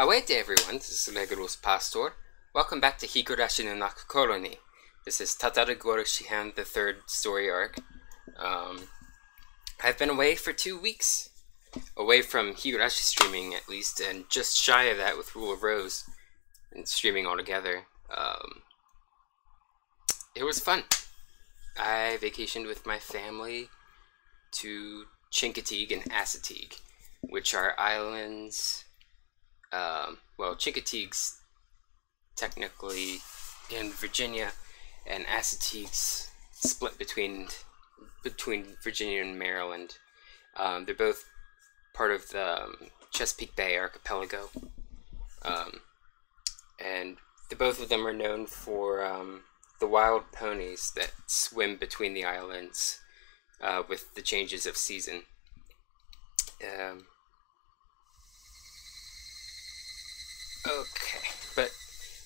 Await everyone, this is Lego's Pastor. Welcome back to Higurashi no Naku Koro ni. This is Tatarigoroshi-hen, the third story arc. I've been away for 2 weeks. Away from Higurashi streaming, at least, and just shy of that with Rule of Rose and streaming altogether. It was fun. I vacationed with my family to Chincoteague and Assateague, which are islands. Well, Chincoteague's technically in Virginia, and Assateague's split between Virginia and Maryland. They're both part of the Chesapeake Bay archipelago, and both of them are known for the wild ponies that swim between the islands with the changes of season. Okay, but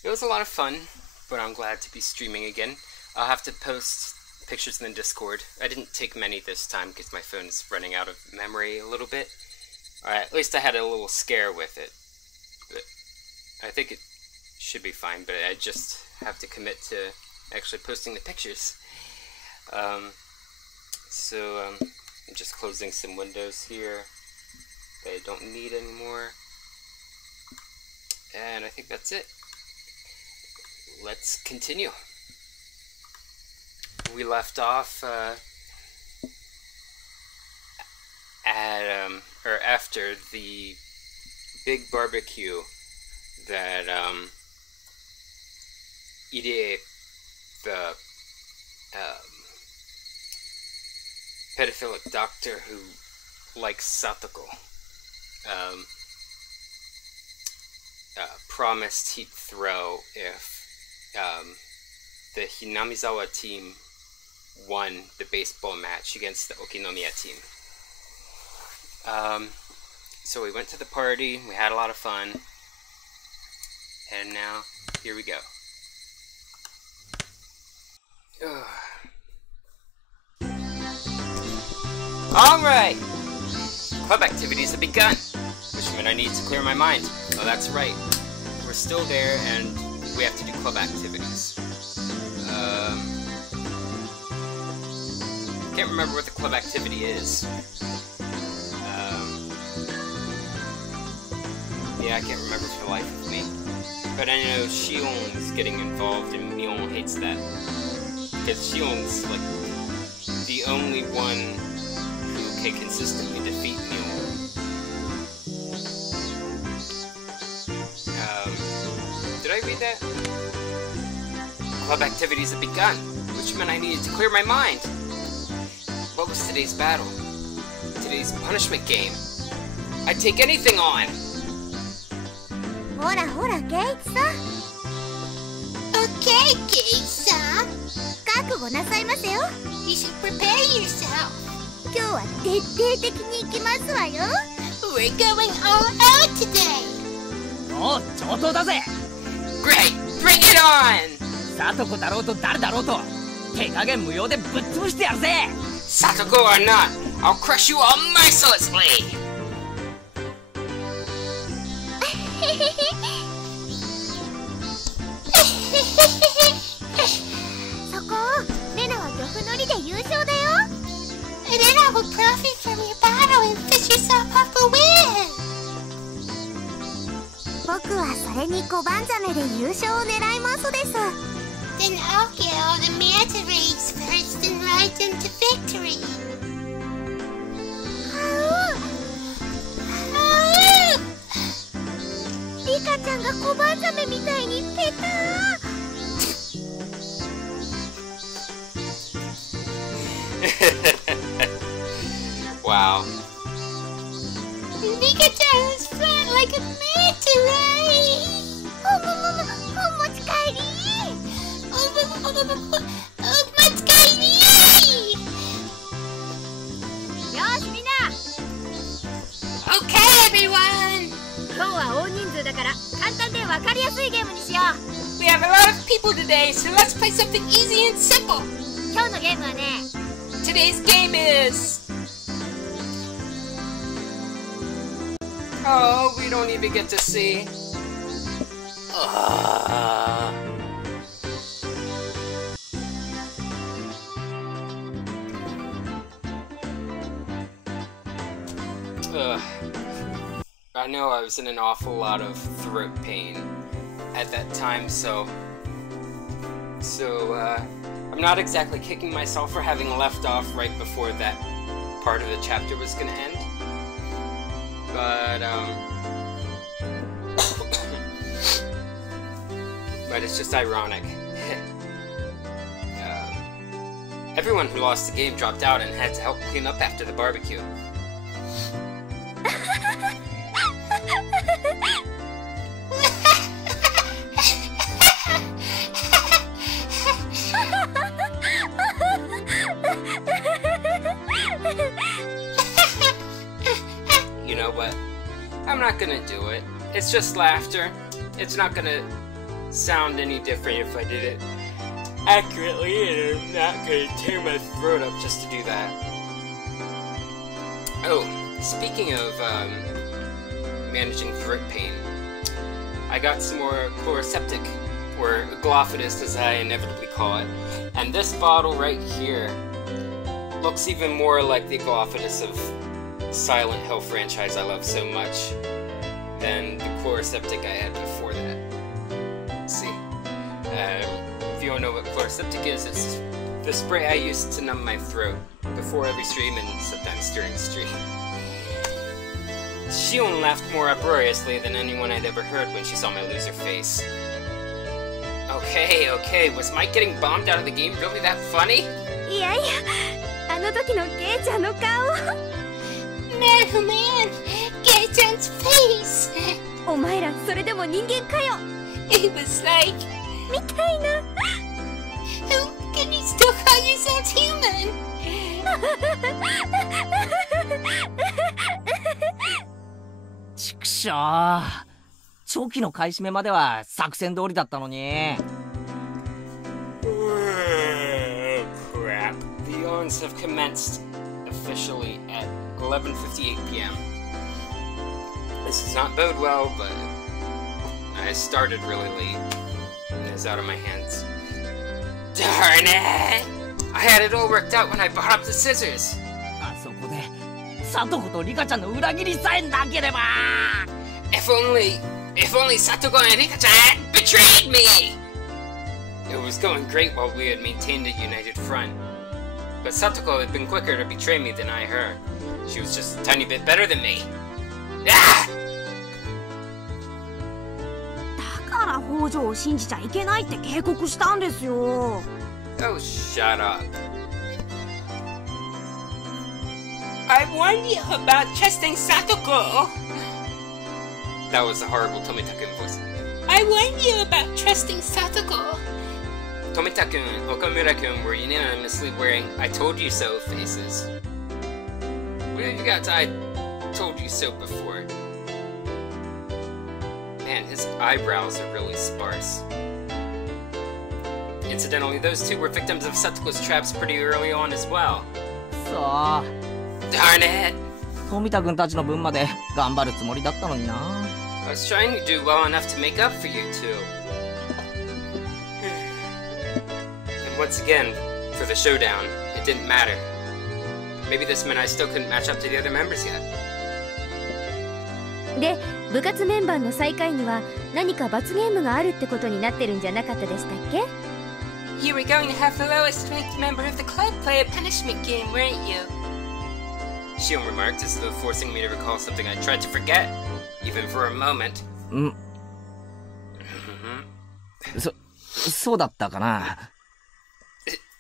it was a lot of fun, but I'm glad to be streaming again. I'll have to post pictures in the Discord. I didn't take many this time because my phone's running out of memory a little bit. At least I had a little scare with it. But I think it should be fine, but I just have to commit to actually posting the pictures. So I'm just closing some windows here that I don't need anymore. And I think that's it. Let's continue. We left off after the big barbecue that Ide, the pedophilic doctor who likes Satoko, promised he'd throw if the Hinamizawa team won the baseball match against the Okinomiya team. So we went to the party, we had a lot of fun, and now here we go. Alright! Club activities have begun, which meant I need to clear my mind. Oh, that's right. We're still there, and we have to do club activities. Can't remember what the club activity is. Yeah, I can't remember for the life of me. But I know Shion is getting involved, and Mion hates that. Because Shion's, like, the only one who can consistently defeat Mion. Did I read that? Club activities have begun, which meant I needed to clear my mind. What was today's battle? Today's punishment game? I'd take anything on! Hora, hora, Kate-san. Okay, Kate-san. 覚悟なさいませよ. You should prepare yourself. 今日は徹底的に行きますわよ. We're going all out today. おう、上等だぜ. Great! Bring it on! サトコだろうと誰だろうと手加減無用でぶっ潰してやるぜ. Satoko or not, I'll crush you all mercilessly! そこ、レナは漁夫乗りで優勝だよ. Rena will profit from your battle and fish yourself off a win. 僕はそれに小判ザメで優勝を狙いますです. Then I'll get all the maidservantry first and ride them to victory. リカちゃんが小判ザメみたいにペター. Wow. Rika-chan is flat like a manta ray. Okay, everyone. 今日は大人数だから簡単で分かりやすいゲームにしよう. We have a lot of people today, so let's play something easy and simple. 今日のゲームはね. Today's game is Oh, we don't even get to see. I know I was in an awful lot of throat pain at that time, so I'm not exactly kicking myself for having left off right before that part of the chapter was gonna end. But but it's just ironic. Everyone who lost the game dropped out and had to help clean up after the barbecue. You know what? I'm not gonna do it. It's just laughter. It's not gonna sound any different if I did it accurately, and I'm not gonna tear my throat up just to do that. Oh, speaking of managing throat pain, I got some more chloroseptic, or glophodus as I inevitably call it, and this bottle right here looks even more like the glophodus of Silent Hill franchise I love so much than the chloroseptic I had before that. Let's see. If you don't know what chloroseptic is, it's the spray I use to numb my throat before every stream and sometimes during stream. Shion laughed more uproariously than anyone I'd ever heard when she saw my loser face. Okay, was Mike getting bombed out of the game really that funny? Yeah,あの時のゲイちゃんの顔。Man, oh man, Gay-chan's face! お前らそれでも人間かよ。 It was like... みたいな。 How can you still call yourselves human? ちくしょう。長期の買い占めまでは作戦通りだったのに。Crap. The yawns have commenced officially at 11:58 p.m. This does not bode well, but I started really late. It was out of my hands. Darn it! I had it all worked out when I bought up the scissors. あそこでサトコとリカちゃんの裏切りさえなければ。If only Satoko and Rika-chan had betrayed me! It was going great while we had maintained a united front. But Satoko had been quicker to betray me than I her. She was just a tiny bit better than me. Ah! だから北条を信じちゃいけないって警告したんですよ。Oh, shut up. I warned you about trusting Satoko! That was a horrible Tomita-kun voice. I warned you about trusting Satoko. Tomita-kun and Okamura-kun were unanimously wearing I told you so faces. What have you got to I told you so before? Man, his eyebrows are really sparse. Incidentally, those two were victims of Satoko's traps pretty early on as well. そう。 Darn it! 富田君たちの分まで頑張るつもりだったのにな。I was trying to do well enough to make up for you two. And once again, for the showdown, it didn't matter. Maybe this meant I still couldn't match up to the other members yet. で、部活メンバーの最下位には何か罰ゲームがあるってことになってるんじゃなかったでしたっけ？ You were going to have the lowest ranked member of the club play a punishment game, weren't you? Shion remarked as though forcing me to recall something I tried to forget, even for a moment. そうだったかな。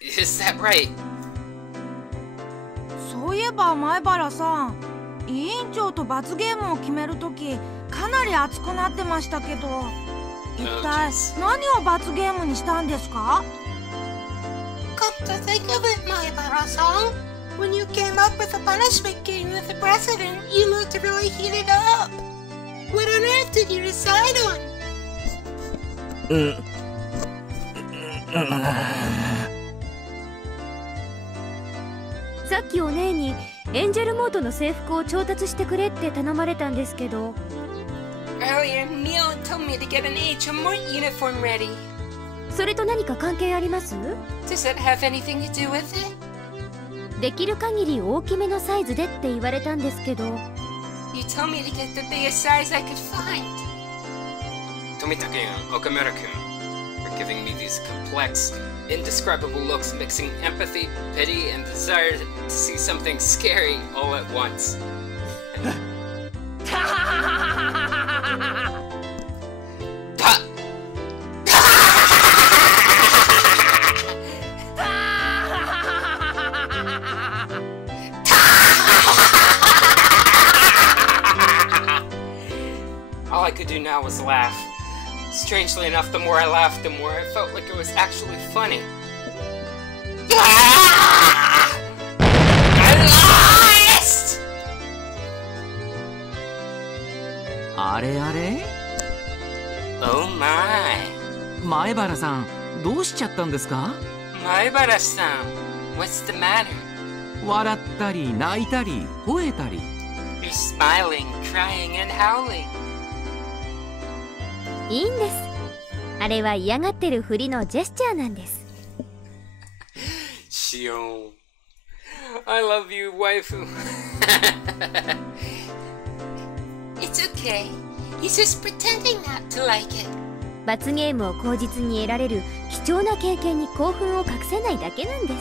Is that right? そういえば前原さん、委員長と罰ゲームを決めるときかなり熱くなってましたけど、一体何を罰ゲームにしたんですか？ Come to think of it, Maibara-san, when you came up with a punishment game with the president, you looked really heated up. What on earth did you decide on? さっきお姉にエンジェルモードの制服を調達してくれって頼まれたんですけど。Earlier, Mion told me to get an HMort uniform ready. それと何か関係あります？ Does that have anything to do with it? できる限り大きめのサイズでって言われたんですけど。You told me to get the biggest size I could find. Tomita-kun, Okamura-kun, are giving me these complex, indescribable looks mixing empathy, pity, and desire to see something scary all at once. All I could do now was laugh. Strangely enough, the more I laughed, the more I felt like it was actually funny. I lost! あれあれ Oh my. 前原さん、どうしちゃったんですか？ Maibara-san, what's the matter? 笑ったり泣いたり吠えたり。 You're smiling, crying, and howling. いいんです。あれは嫌がってるふりのジェスチャーなんです。Shion. I love you, waifu. It's okay. He's just pretending not to like it. 罰ゲームを口実に得られる貴重な経験に興奮を隠せないだけなんです。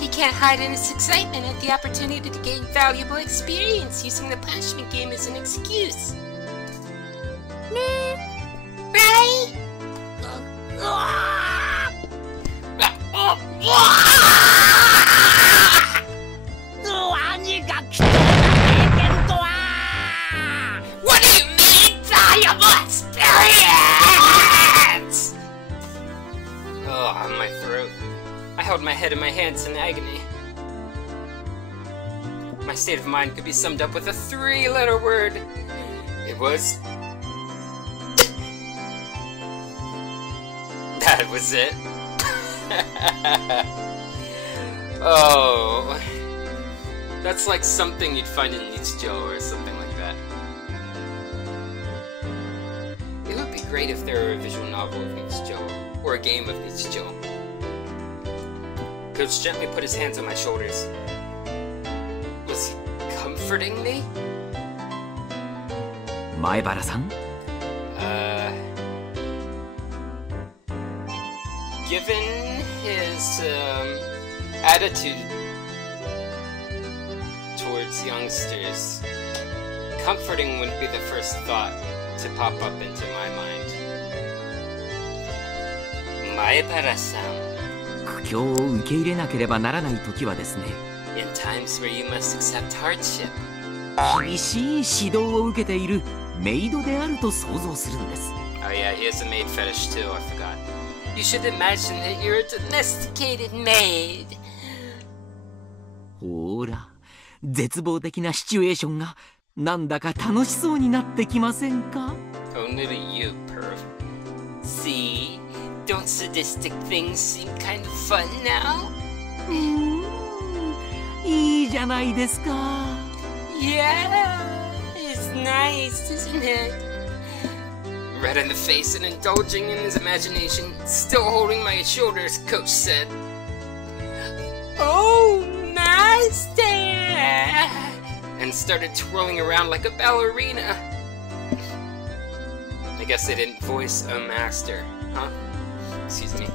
He can't hide in his excitement at the opportunity to gain valuable experience using the punishment game as an excuse. ねえ。Right? 何が貴重な経験とは。 What do you mean, valuable experience? Oh, my throat. I held my head in my hands in agony. My state of mind could be summed up with a 3-letter word. It was... That was it. Oh... That's like something you'd find in Nichijou or something like that. It would be great if there were a visual novel of Nichijou, or a game of Nichijou. Coach gently put his hands on my shoulders. Was he comforting me? 前原さん、 Given his attitude towards youngsters, comforting wouldn't be the first thought to pop up into my mind. Maibara-san. 苦境を受け入れなければならない時はですね。 In times where you must accept hardship. 厳しい指導を受けているメイドであると想像するんです。 Oh yeah, he has a maid fetish too, I forgot. You should imagine that you're a domesticated maid. ほーら、絶望的なシチュエーションがなんだか楽しそうになってきませんか？ Only to you, perv. See? Don't sadistic things seem kind of fun now? いいじゃないですか。 Yeah, it's nice, isn't it? Red in the face and indulging in his imagination, still holding my shoulders, Coach said. Oh, master! And started twirling around like a ballerina. I guess they didn't voice a master, huh? Excuse me.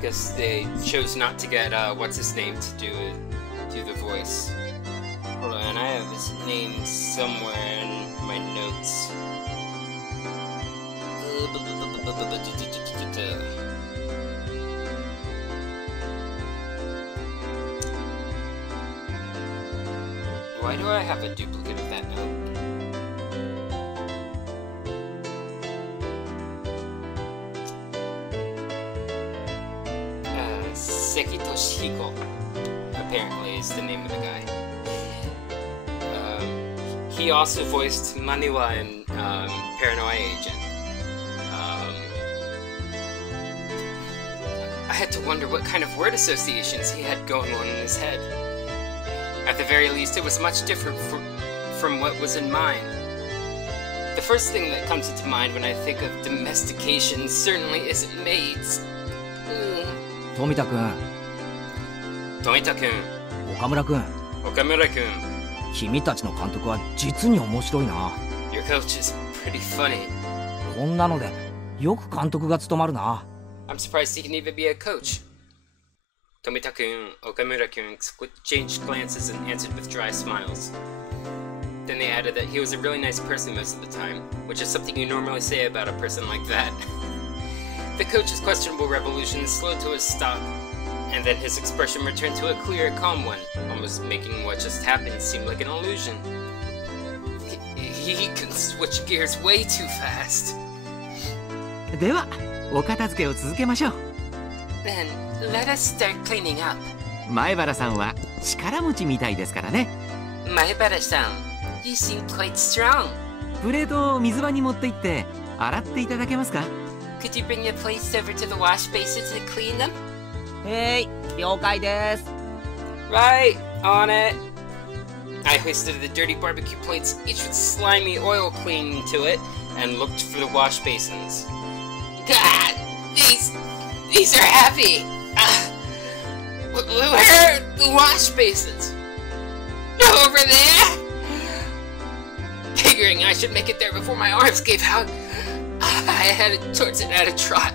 Guess they chose not to get what's his name to do the voice. Hold on, I have his name somewhere in my notes. Why do I have a duplicate of that note? Satoshi apparently is the name of the guy. He also voiced Maniwa in Paranoia Agent. had to wonder what kind of word associations he had going on in his head. At the very least, it was much different from what was in mine. The first thing that comes into mind when I think of domestication certainly isn't maids. 富田君、富田君、岡村君、岡村君、君たちの監督は実に面白いな。Your coach is pretty funny. こんなのでよく監督が務まるな。I'm surprised he can even be a coach. Tomita-kun, Okamura-kun exchanged glances and answered with dry smiles. Then they added that he was a really nice person most of the time, which is something you normally say about a person like that. The coach's questionable revolution slowed to a stop, and then his expression returned to a clear, calm one, almost making what just happened seem like an illusion. He can switch gears way too fast. では、お片付けを続けましょう。Then, let us start cleaning up. 前原さんは力持ちみたいですからね。Maibara-san, you seem quite strong. プレートを水場に持って行って洗っていただけますか？ Could you bring the plates over to the wash basins and clean them? 了解です。Right, on it. I hoisted the dirty barbecue plates, each with slimy oil clinging to it, and looked for the wash basins. God, these are heavy. Where are the wash basins? Over there? Figuring I should make it there before my arms gave out, I headed towards it at a trot.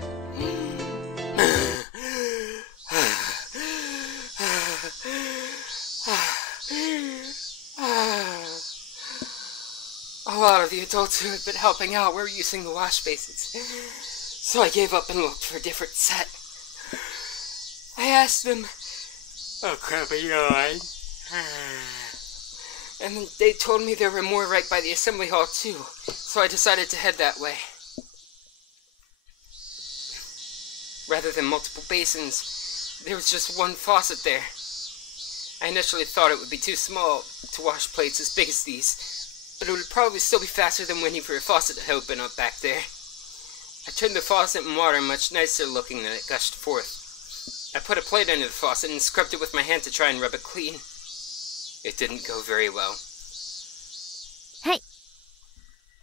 A lot of the adults who had been helping out were using the wash basins, so I gave up and looked for a different set. I asked them, "Oh, crappy yawn." And then they told me there were more right by the assembly hall too, so I decided to head that way. Rather than multiple basins, there was just one faucet there. I initially thought it would be too small to wash plates as big as these, but it would probably still be faster than waiting for a faucet to open up back there. I turned the faucet in water much nicer looking than it gushed forth. I put a plate under the faucet and scrubbed it with my hand to try and rub it clean. It didn't go very well. はい。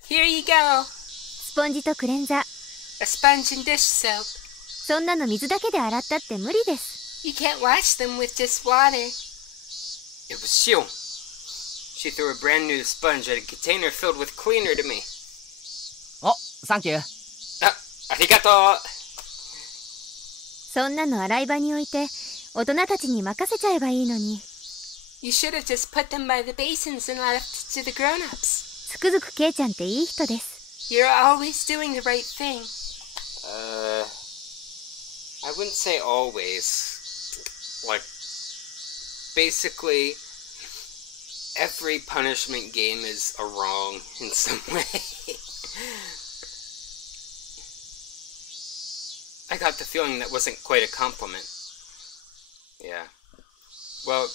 Here you go. スポンジとクレンザー。A sponge and dish soap. そんなの水だけで洗ったって無理です。You can't wash them with just water. It was Shion. She threw a brand new sponge at a container filled with cleaner to me. お、サンキュー。ありがとう。そんなの洗い場に置いて大人たちに任せちゃえばいいのに。You should have just put them by the basins and left to the grown-ups. つくづくケイちゃんっていい人です。You're always doing the right thing. I wouldn't say always. Like, basically, every punishment game is a wrong in some way. I got the feeling that wasn't quite a compliment. Yeah. Well,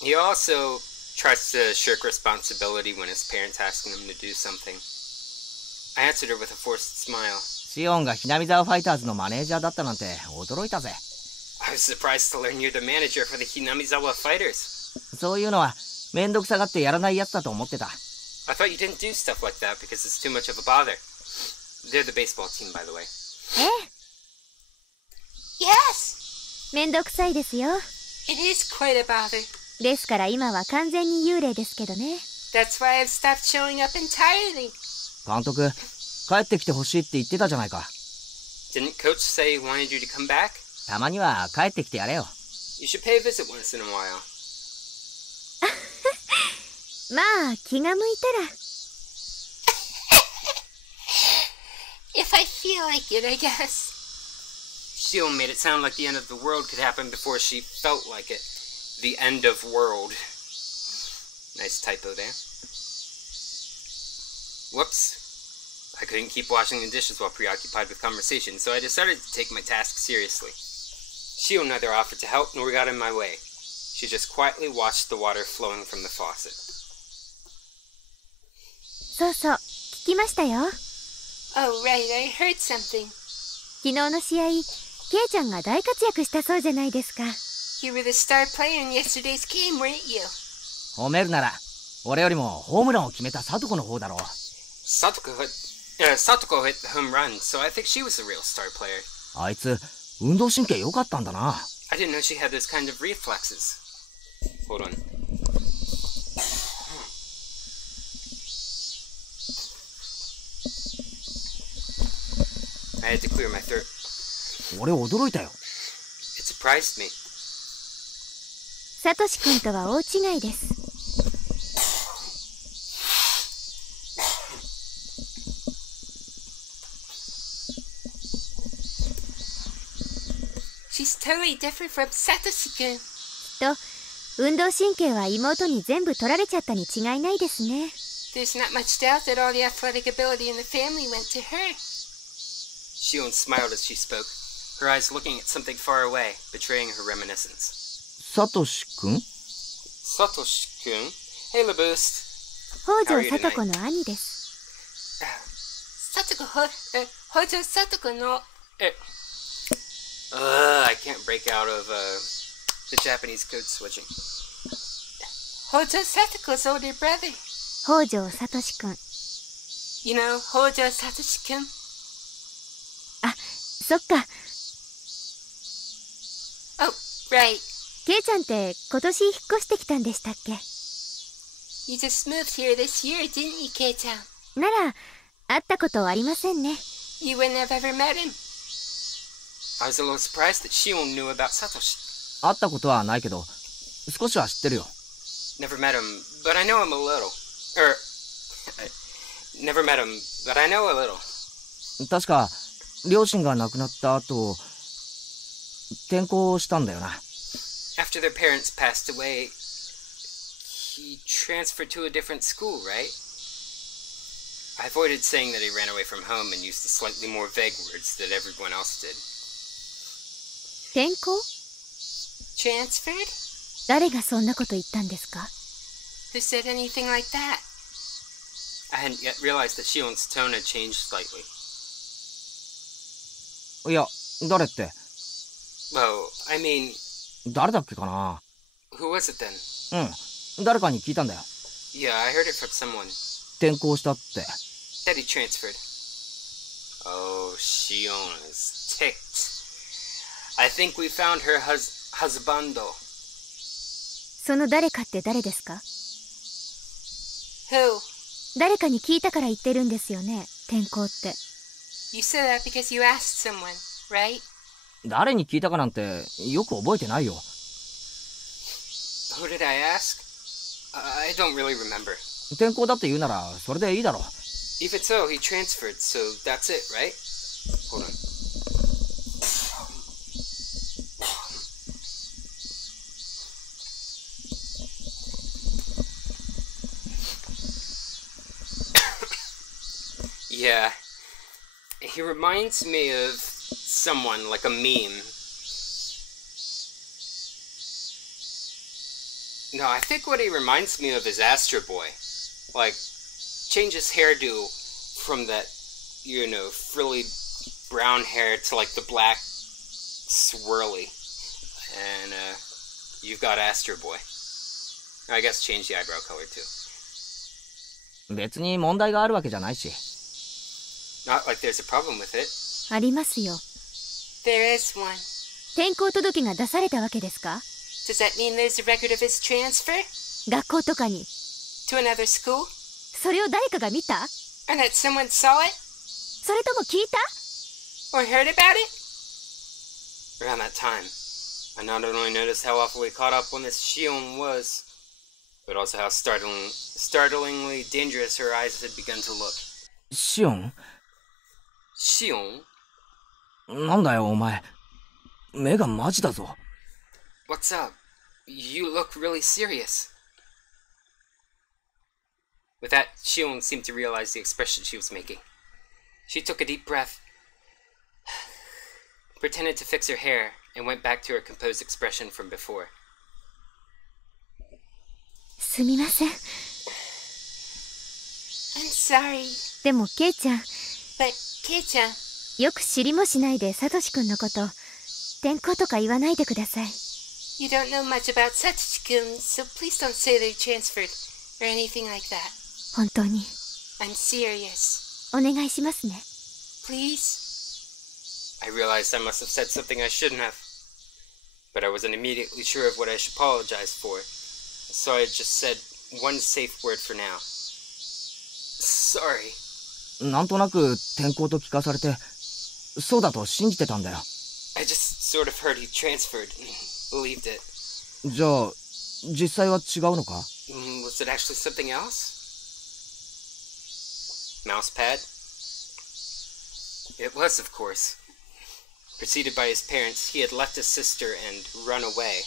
he also tries to shirk responsibility when his parents ask him to do something. I answered her with a forced smile. シオンがひなみ沢ファイターズのマネージャーだったなんて驚いたぜ。I was surprised to learn you're the manager for the Hinamizawa Fighters. そういうのはめんどくさがってやらないやつだと思ってた。I thought you didn't do stuff like that because it's too much of a bother. They're the baseball team, by the way. ええ。Yes! めんどくさいですよ。It is quite a bother. ですから今は完全に幽霊ですけどね。That's why I've stopped showing up entirely. 監督、帰ってきてほしいって言ってたじゃないか。Didn't Coach say he wanted you to come back? たまには帰ってきてやれよ。You should pay a visit once in a while. まあ気が向いたら。If I feel like it, I guess. Shion made it sound like the end of the world could happen before she felt like it. The end of world. Nice typo there. Whoops. I couldn't keep washing the dishes while preoccupied with conversation, so I decided to take my task seriously. Shion neither offered to help nor got in my way. She just quietly watched the water flowing from the faucet. そうそう、聞きましたよ。Oh, right, I heard something. 昨日の試合、ケイちゃんが大活躍したそうじゃないですか。You were the star player in yesterday's game, weren't you? 褒めるなら俺よりもホームランを決めたサトコの方だろう。Satoko hit the home run, so I think she was the real star player. あいつ運動神経良かったんだな。I didn't know she had those kind of reflexes. Hold on. I had to clear my throat. 俺驚いたよ。It surprised me. サトシ君とは大違いです。She's totally different from Satoshi-kun. と、運動神経は妹に全部取られちゃったに違いないですね。There's not much doubt that all the athletic ability in the family went to her. Shion smiled as she spoke, her eyes looking at something far away, betraying her reminiscence. サトシ君？ Satoshi-kun? Hey, LaBoost. 北条サトコの兄です。Hojo Satoko no... I can't break out of the Japanese code switching. Hojo Satoko's older brother. 北条サトシ君。You know Hojo Satoshi-kun? あ、そっか。Oh, right. ケイちゃんって今年引っ越してきたんでしたっけ？ You just moved here this year, didn't you, Kei-chan? なら、会ったことありませんね。You wouldn't have ever met him. I was a little surprised that Shion knew about Satoshi. 会ったことはないけど、少しは知ってるよ。Never met him, but I know him a little. Never met him, but I know a little. 確か、両親が亡くなった後、転校したんだよな。After their parents passed away, he transferred to a different school, right? I avoided saying that he ran away from home and used the slightly more vague words that everyone else did. 転校？ Transferred? 誰がそんなこと言ったんですか？ Who said anything like that? I hadn't yet realized that Shion's tone had changed slightly. いや、誰って。Oh, I mean... 誰だっけかな。 Who was it then? うん、誰かに聞いたんだよ。Yeah, I heard it from someone. 転校したって。That he transferred. Oh, Shion is ticked. I think we found her husbando. その誰かって誰ですか？ Who? 誰かに聞いたから言ってるんですよね、転校って。You said that because you asked someone, right? 誰に聞いたかなんてよく覚えてないよ。Who did I ask? I don't really remember. 転校だって言うならそれでいいだろう。Even so, he transferred, so that's it, right? Hold on. Yeah. He reminds me of someone, like a meme. No, I think what he reminds me of is Astro Boy. Like, change his hairdo from that, you know, frilly brown hair to like the black swirly. And, you've got Astro Boy. I guess change the eyebrow color too. 別に問題があるわけじゃないし。Not like there's a problem with it. ありますよ。There is one. 転校届が出されたわけですか？ Does that mean there's a record of his transfer? 学校とかに。To another school? それを誰かが見た？ And that someone saw it? それとも聞いた？ Or heard about it? Around that time, I not only noticed how awfully caught up on this Shion was, but also how startlingly dangerous her eyes had begun to look. シオン？ Shion? なんだよお前。目がマジだぞ。What's up? You look really serious. With that, Shion seemed to realize the expression she was making. She took a deep breath, pretended to fix her hair, and went back to her composed expression from before. すみません。I'm sorry. でもケイちゃん、But, Kei-chan, よく知りもしないでサトシ君のこと転校とか言わないでください。You don't know much about Satoshi-kun, so please don't say they transferred or anything like that. 本当に I'm serious. お願いしますね。 Please? I realized I must have said something I shouldn't have, but I wasn't immediately sure of what I should apologize for, so I just said one safe word for now. Sorry. なんとなく転校と聞かされて、そうだと信じてたんだよ。I just sort of heard he transferred and believed it. じゃあ、実際は違うのか？ Was it actually something else? Mousepad? It was, of course. Preceded by his parents, he had left his sister and run away.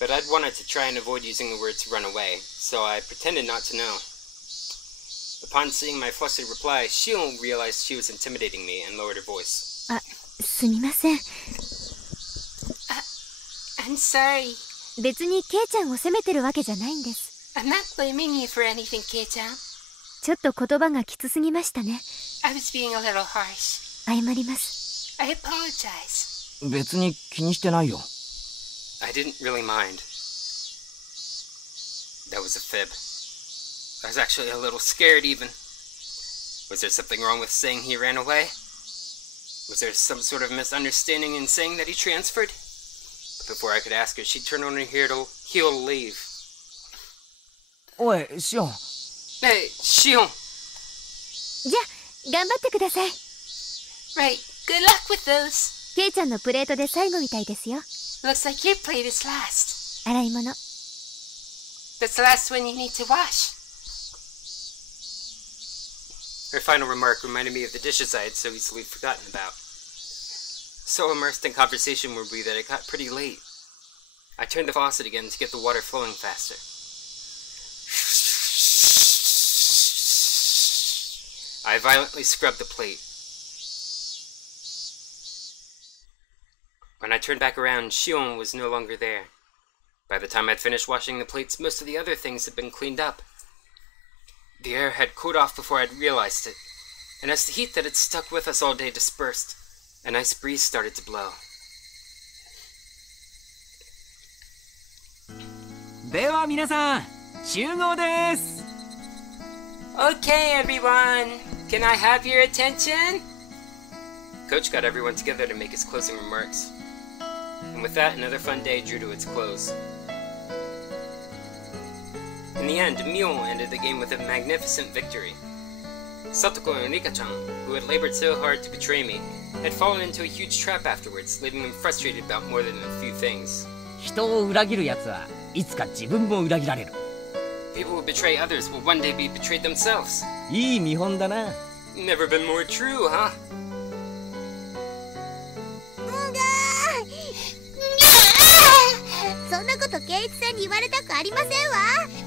But I'd wanted to try and avoid using the words run away, so I pretended not to know. Upon seeing my flustered reply, Shion realized she was intimidating me and lowered her voice. あ、すみません。I'm sorry. 別にケイちゃんを責めてるわけじゃないんです。I'm not blaming you for anything, Kei-chan. ちょっと言葉がきつすぎましたね。I was being a little harsh. 謝ります。I apologize. 別に気にしてないよ。I didn't really mind. That was a fib. I was actually a little scared even. Was there something wrong with saying he ran away? Was there some sort of misunderstanding in saying that he transferred? But before I could ask her, she turned on her heel to leave. おい、シオン。Hey, Shion! じゃあ、頑張ってください。Right. Good luck with those. ケイちゃんのプレートで最後みたいですよ。Looks like your plate is last. 洗い物。That's the last one you need to wash. Her final remark reminded me of the dishes I had so easily forgotten about. So immersed in conversation were we that it got pretty late. I turned the faucet again to get the water flowing faster. I violently scrubbed the plate. When I turned back around, Shion was no longer there. By the time I'd finished washing the plates, most of the other things had been cleaned up. The air had cooled off before I'd realized it, and as the heat that had stuck with us all day dispersed, a nice breeze started to blow. では皆さん、集合です。Okay, everyone. Can I have your attention? Coach got everyone together to make his closing remarks. And with that, another fun day drew to its close. In the end, Mion ended the game with a magnificent victory. Satoko and Rika-chan, who had labored so hard to betray me, had fallen into a huge trap afterwards, leaving them frustrated about more than a few things. 人を裏切る奴はいつか自分も裏切られる。People who betray others will one day be betrayed themselves. いい見本だな。Never been more true, huh? そんなことケイチさんに言われたくありませんわ。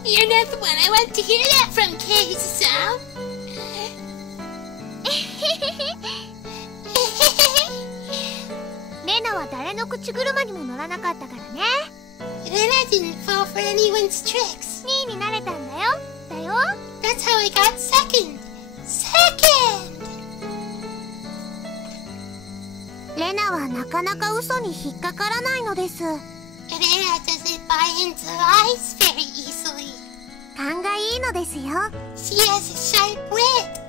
You're not the one I want to hear that from, Kei-san. レナは誰の口車にも乗らなかったからね。 Rena didn't fall for anyone's tricks. 2位になれたんだよ。だよ。 That's how I got second. Second! レナはなかなか嘘に引っかからないのです。 Rena doesn't buy into lies very easily. 勘がいいのですよ。 She has a sharp wit.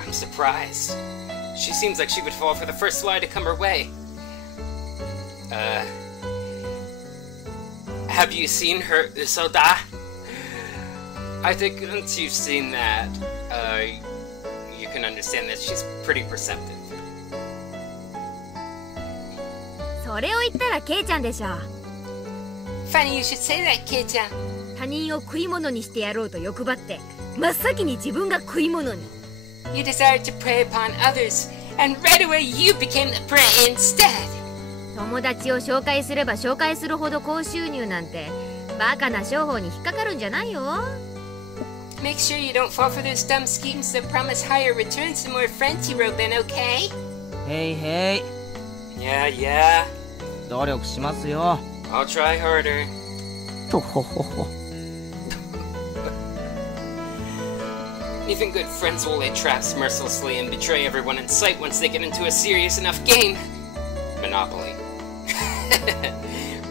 I'm surprised. She seems like she would fall for the first lie to come her way. Have you seen her Usoda? I think once you've seen that, you can understand that she's pretty perceptive. それを言ったらケイちゃんでしょ。 Funny you should say that, Kei-chan. 他人を食い物にしてやろうと欲張って真っ先に自分が食い物に。 You desired to prey upon others, and right away you became the prey instead. 友達を紹介すれば紹介するほど高収入なんてバカな商法に引っかかるんじゃないよ。 Make sure you don't fall for those dumb schemes that promise higher returns the more friends you rope in, okay? へいへい。 Yeah. 努力しますよ。 I'll try harder. とほほほ。 Even good friends will lay traps mercilessly and betray everyone in sight once they get into a serious enough game. Monopoly.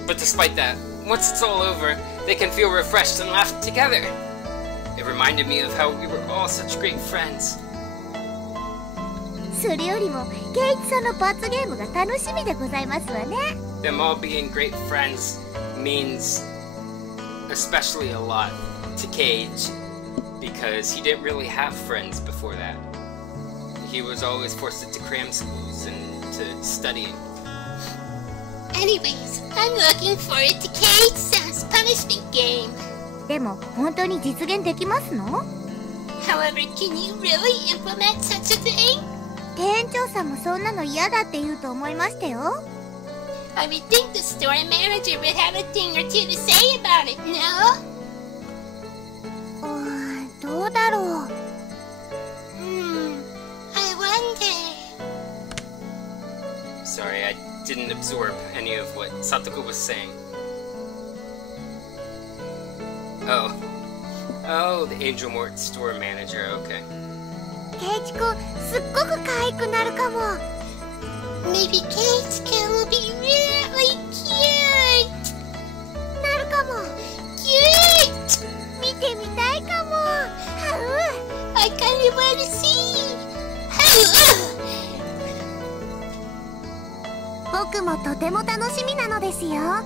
But despite that, once it's all over, they can feel refreshed and laugh together. It reminded me of how we were all such great friends. それよりもケイチさんの罰ゲームが楽しみでございますわね。 Them all being great friends means especially a lot to Cage, because he didn't really have friends before that. He was always forced into cram schools and to studying. Anyways, I'm looking forward to Kate-san's punishment game. でも本当に実現できますの？ However, can you really implement such a thing? 店長さんもそんなの嫌だって言うと思いましたよ。I would think the store manager would have a thing or two to say about it, no? どうだろう。I wonder. Sorry, I didn't absorb any of what Satoko was saying. Oh, the Angel Mort store manager, okay. ケイチくん、すっごく可愛くなるかも。Maybe ケイチくん will be really cute. なるかも。Cute! 見てみたいかも。I kind of want to see. 僕もとても楽しみなのですよ。I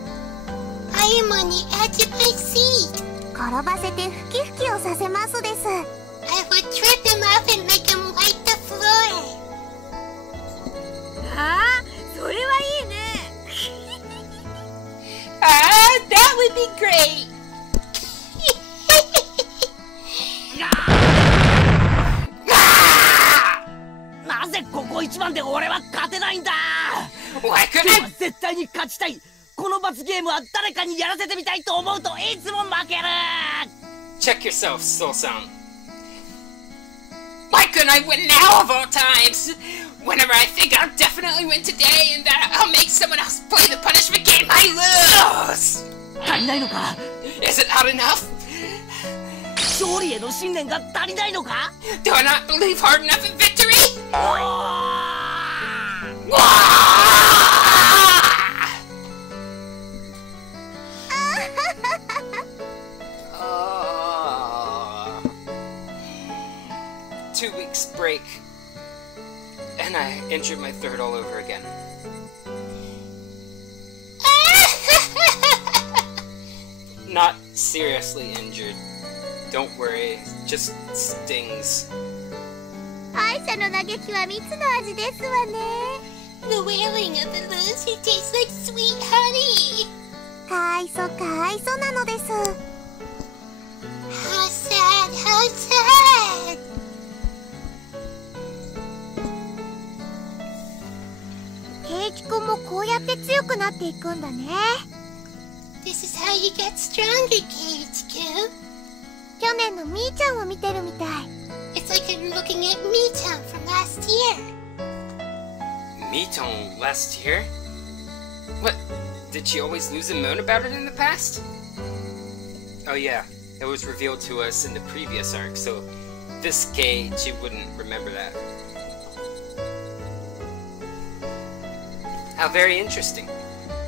am on the edge of my seat. 転ばせてフキフキをさせますです。I would trip him off and make him wipe the floor. ああ、それはいいね。That would be great. なぜここ一番で俺は勝てないんだ。Why couldn't I? 絶対に勝ちたい。この罰ゲームは誰かにやらせてみたいと思うといつも負ける。 Check yourself, Soul-san. Why couldn't I win now of all times? Whenever I think I'll definitely win today and that I'll make someone else play the punishment game, I lose! 足りないのか。 Is it not enough? 勝利への信念が足りないのか。 Do I not believe hard enough in victory? Two weeks break, and I injured my third all over again. Not seriously injured. Don't worry, just stings. 敗者の嘆きは蜜の味ですわね。The wailing of the loser tastes like sweet honey. かわいそうなのです。How sad, how sad. ケイチ君もこうやって強くなっていくんだね。This is how you get stronger, ケイチ君。去年のミーちゃんを見てるみたい。It's like I'm looking at Mii-chan from last year. Mii-chan last year? What? Did she always lose and moan about it in the past? Oh yeah, it was revealed to us in the previous arc, so this Kei, she wouldn't remember that. How very interesting.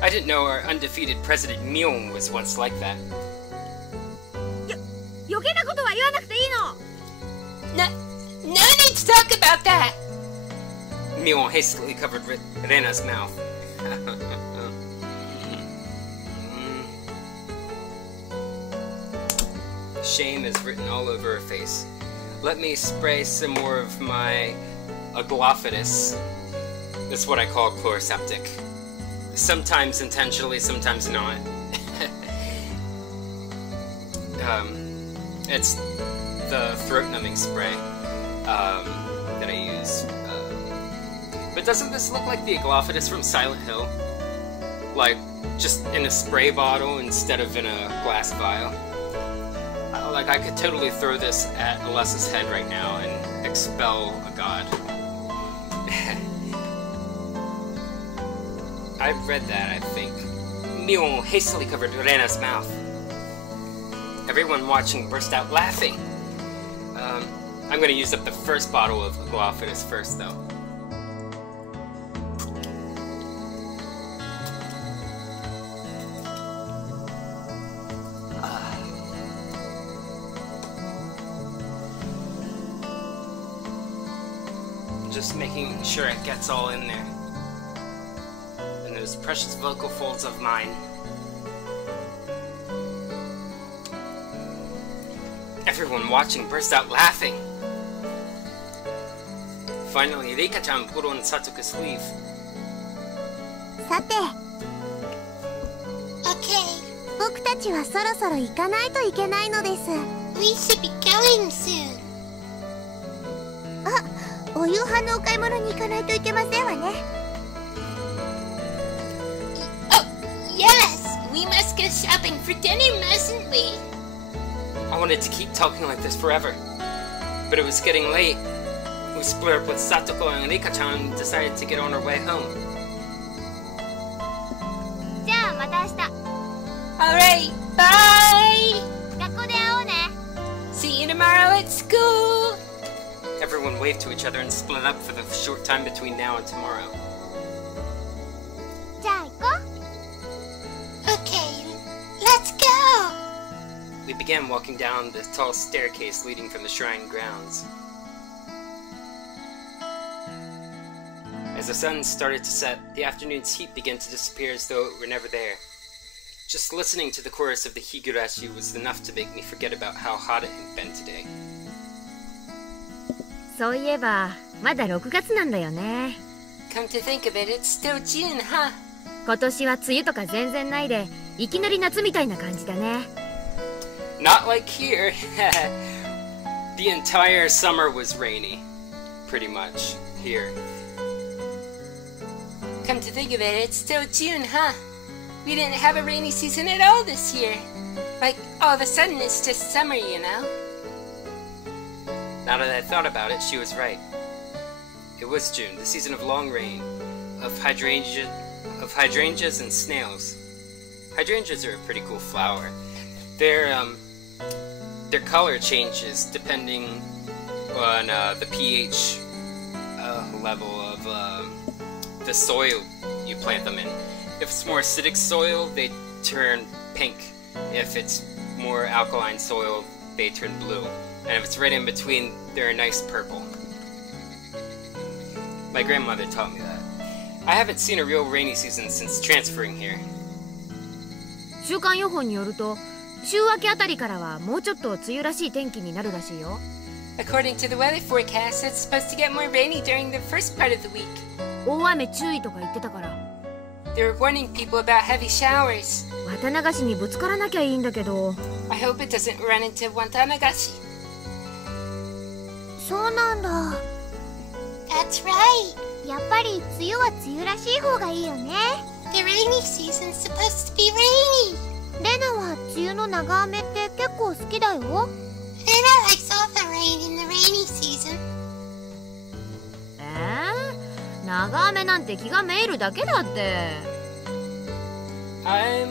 I didn't know our undefeated President Mion was once like that. 余計なことは言わなくていいの。No need to talk about that! Mion hastily covered Rena's mouth. Shame is written all over her face. Let me spray some more of my aglophidus. That's what I call chloroseptic. Sometimes intentionally, sometimes not. It's the throat-numbing spray that I use. But doesn't this look like the aglophidus from Silent Hill? Like, just in a spray bottle instead of in a glass vial? Like, I could totally throw this at Alessa's head right now and expel a god. I've read that, I think. Mion hastily covered Rena's mouth. Everyone watching burst out laughing. I'm gonna use up the first bottle of Aglophidus first, though. just making sure it gets all in there. And those precious vocal folds of mine. Everyone watching burst out laughing. Finally, Rika-chan pulled on Satoku's sleeve. さて Okay, 僕たちはそろそろ行かないといけないのです。 we should be going soon. あ、お夕飯のお買い物に行かないといけませんわね。 Oh, yes! We must go shopping for dinner, mustn't we? I wanted to keep talking like this forever, but it was getting late. We split up with Satoko and Rika-chan and decided to get on our way home. じゃあまた明日。 Alright, bye! 学校で会おうね。 See you tomorrow at school! Everyone waved to each other and split up for the short time between now and tomorrow. じゃあ行こう。 Okay, let's go! We began walking down the tall staircase leading from the shrine grounds. As the sun started to set, the afternoon's heat began to disappear as though it were never there. Just listening to the chorus of the Higurashi was enough to make me forget about how hot it had been today. そういえばまだ6月なんだよね。 Come to think of it, it's still June, huh? 今年は梅雨とか全然ないでいきなり夏みたいな感じだね。 Not like here. The entire summer was rainy. Pretty much. Here. Come to think of it, it's still June, huh? We didn't have a rainy season at all this year. Like, all of a sudden it's just summer, you know? Now that I thought about it, she was right. It was June, the season of long rain, of hydrangeas and snails. Hydrangeas are a pretty cool flower. Their color changes depending on the pH level of the soil you plant them in. If it's more acidic soil, they turn pink. If it's more alkaline soil, they turn blue. And if it's right in between, they're a nice purple. My grandmother taught me that. I haven't seen a real rainy season since transferring here. 週間予報によると週明けあたりからはもうちょっと梅雨らしい天気になるらしいよ。 According to the weather forecast, it's supposed to get more rainy during the first part of the week. 大雨注意とか言ってたから。 They're warning people about heavy showers. 綿流しにぶつからなきゃいいんだけど。 I hope it doesn't run into Watanagashi. そうなんだ。 That's right. やっぱり梅雨は梅雨らしい方がいいよね。 The rainy season's supposed to be rainy. レナは梅雨の長雨って結構好きだよ。 Rena likes all the rain in the rainy season. 長雨なんて気がめいるだけだって。 I'm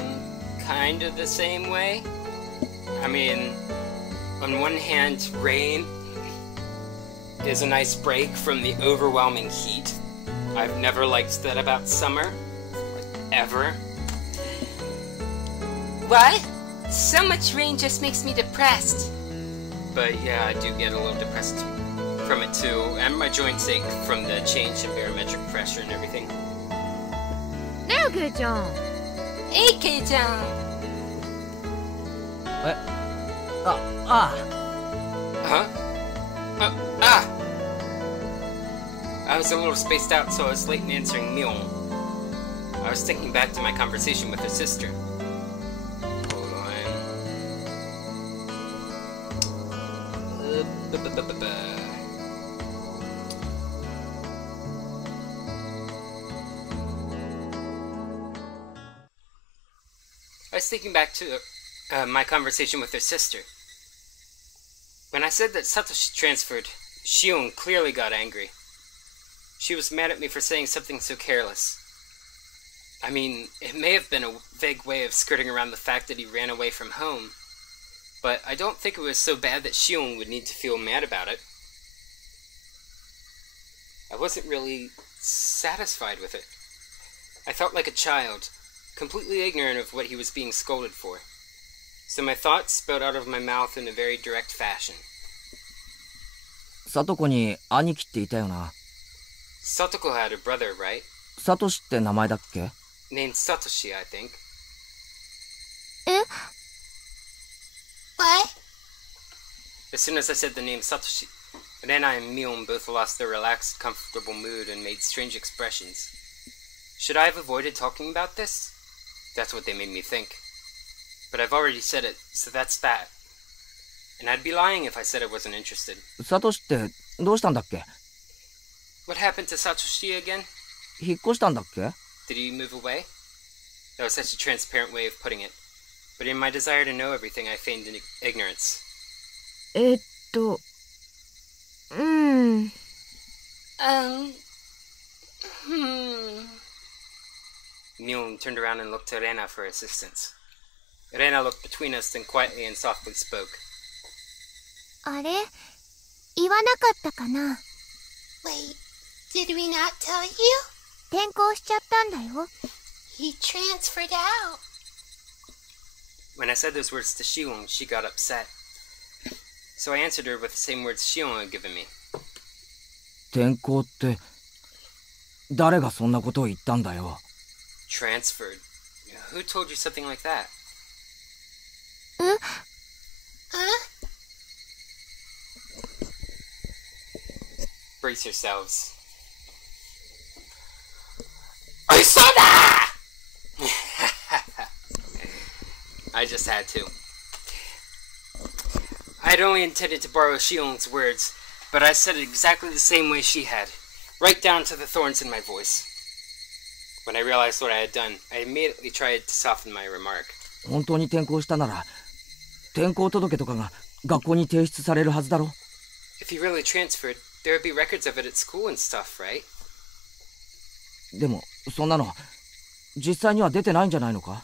kind of the same way. I mean, on one hand, rain is a nice break from the overwhelming heat. I've never liked that about summer. Ever. What? So much rain just makes me depressed. But yeah, I do get a little depressed from it too, and my joints ache from the change in barometric pressure and everything. ねえケイちゃん。Hey, Kei-chan. Huh? I was a little spaced out, so I was late in answering Mion. I was thinking back to my conversation with her sister. Hold on. I was thinking back to my conversation with her sister. When I said that Satoshi transferred, Shion clearly got angry. She was mad at me for saying something so careless. I mean, it may have been a vague way of skirting around the fact that he ran away from home, but I don't think it was so bad that Shion would need to feel mad about it. I wasn't really satisfied with it. I felt like a child, completely ignorant of what he was being scolded for. So my thoughts spilled out of my mouth in a very direct fashion. サトコに兄貴っていたよな。Satoko had a brother, right? サトシって名前だっけ？ Named Satoshi, I think. What? As soon as I said the name Satoshi, Rena and Mion both lost their relaxed, comfortable mood and made strange expressions. Should I have avoided talking about this? That's what they made me think. But I've already said it, so that's that. And I'd be lying if I said I wasn't interested. サトシってどうしたんだっけ？ What happened to Satoshi again? 引っ越したんだっけ？ Did he move away? That was such a transparent way of putting it. But in my desire to know everything, I feigned ignorance. Mion turned around and looked to Rena for assistance. Rena looked between us, then quietly and softly spoke. あれ？言わなかったかな？ Wait, did we not tell you? 転校しちゃったんだよ。He transferred out. When I said those words to Shion, she got upset. So I answered her with the same words Shion had given me. 転校って誰がそんなことを言ったんだよ。 Transferred? Who told you something like that? Huh? Brace yourselves. I saw that! I just had to. I had only intended to borrow Shion's words, but I said it exactly the same way she had, right down to the thorns in my voice. When I realized what I had done, I immediately tried to soften my remark. 本当に転校したなら、転校届とかが学校に提出されるはずだろ。 If he really transferred, there would be records of it at school and stuff, right? でも、そんなの実際には出てないんじゃないのか？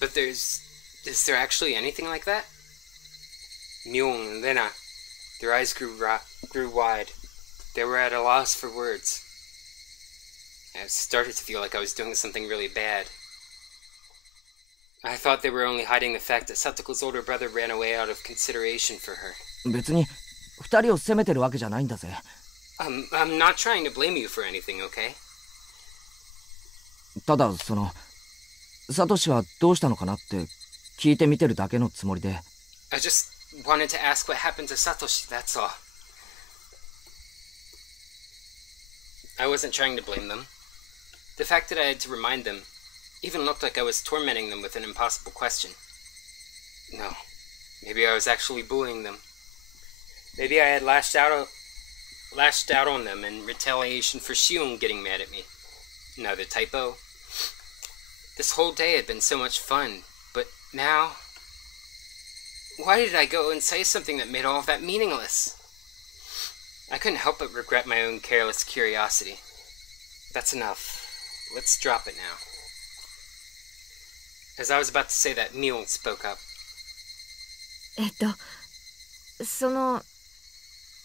But is there actually anything like that? Mion and Rena, their eyes grew wide. They were at a loss for words. I started to feel like I was doing something really bad. I thought they were only hiding the fact that Satoko's older brother ran away out of consideration for her. 別に二人を責めてるわけじゃないんだぜ。I'm not trying to blame you for anything, okay? ただサトシはどうしたのかなって聞いてみてるだけのつもりで。 I just wanted to ask what happened to Satoshi, that's all. I wasn't trying to blame them. The fact that I had to remind them even looked like I was tormenting them with an impossible question. No, maybe I was actually bullying them. Maybe I had lashed out on them in retaliation for Shion getting mad at me. Another typo. This whole day had been so much fun, but now... Why did I go and say something that made all of that meaningless? I couldn't help but regret my own careless curiosity. That's enough. Let's drop it now. As I was about to say that, Mion spoke up.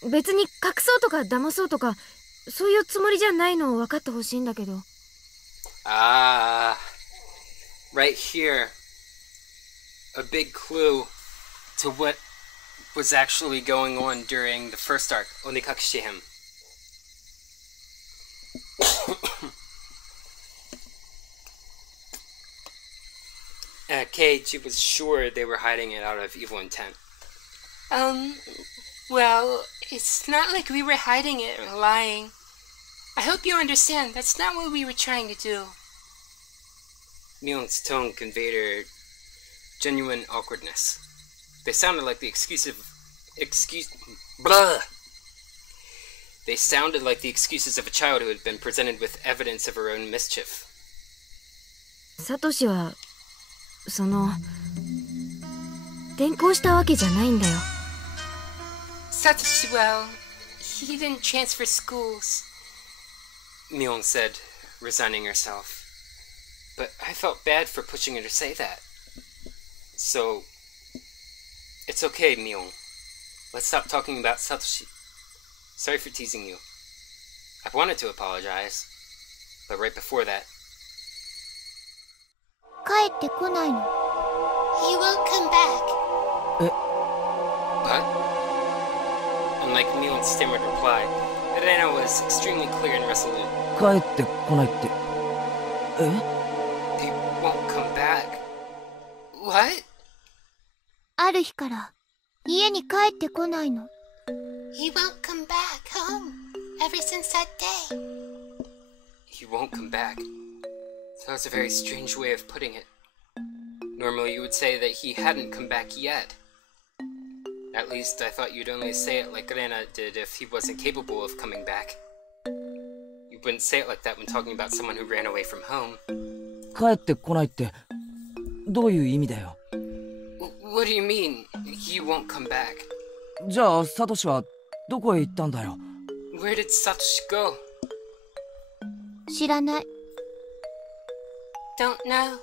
別に隠そうとか騙そうとかそういうつもりじゃないのを分かってほしいんだけど。Ah, right here. A big clue to what was actually going on during the first arc, Onikakushi-hen. Keiichi was sure they were hiding it out of evil intent. Well, it's not like we were hiding it or lying. I hope you understand, that's not what we were trying to do. Mion's tone conveyed her genuine awkwardness. They sounded like the excuses of a child who had been presented with evidence of her own mischief. サトシは転校したわけじゃないんだよ。 Satoshi, well, he didn't transfer schools. Mion said, resigning herself. But I felt bad for pushing her to say that. So, it's okay, Mion. Let's stop talking about Satoshi. Sorry for teasing you. I wanted to apologize, but right before that... 帰ってこないの。He will come back. What? Unlike Mion's stammered reply, Rena was extremely clear and resolute. 帰ってこないって。え？ He won't come back. What? ある日から家に帰ってこないの。He won't come back home ever since that day. He won't come back. That was a very strange way of putting it. Normally you would say that he hadn't come back yet. At least I thought you'd only say it like Rena did if he wasn't capable of coming back. You wouldn't say it like that when talking about someone who ran away from home. 帰ってこないってどういう意味だよ。 What do you mean, he won't come back? じゃあサトシはどこへ行ったんだよ。 Where did Satoshi go? 知らない。Don't know.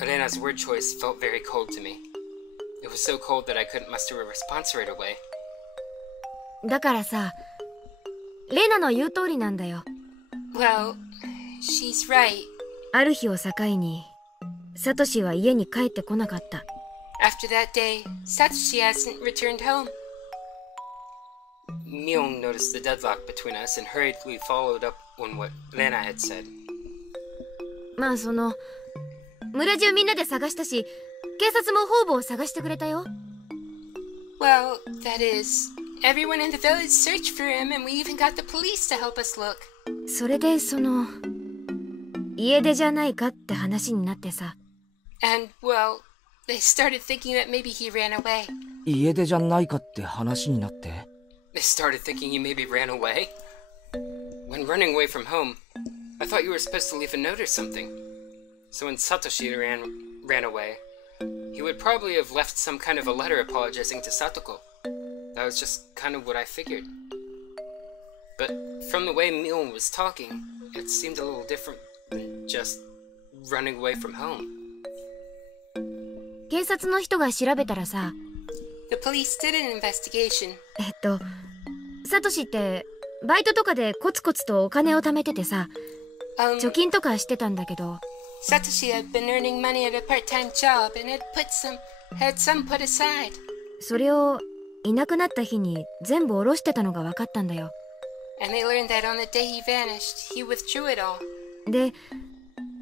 Rena's word choice felt very cold to me. It was so cold that I couldn't muster a response right away. だからさ、レナの言う通りなんだよ。 Well, she's right. ある日を境に、サトシは家に帰ってこなかった。After that day, Satoshi hasn't returned home. Mion noticed the deadlock between us and hurriedly followed up on what Rena had said. まあ村中みんなで探したし、警察も方々を探してくれたよ。Well, that is, everyone in the village searched for him and we even got the police to help us look. それで家出じゃないかって話になってさ。And, well, they started thinking that maybe he ran away. 家出じゃないかって話になって。 They started thinking he maybe ran away? When running away from home, I thought you were supposed to leave a note or something. So when Satoshi ran away, he would probably have left some kind of a letter apologizing to Satoko. That was just kind of what I figured. But from the way Mion was talking, it seemed a little different than just running away from home. 警察の人が調べたらさ、 The police did an investigation. サトシってバイトとかでコツコツとお金を貯めててさ、貯金とかしてたんだけど、 Satoshi had been earning money at a part-time job and had some put aside. それをいなくなった日に全部下ろしてたのが分かったんだよ。 And they learned that on the day he vanished, he withdrew it all. で、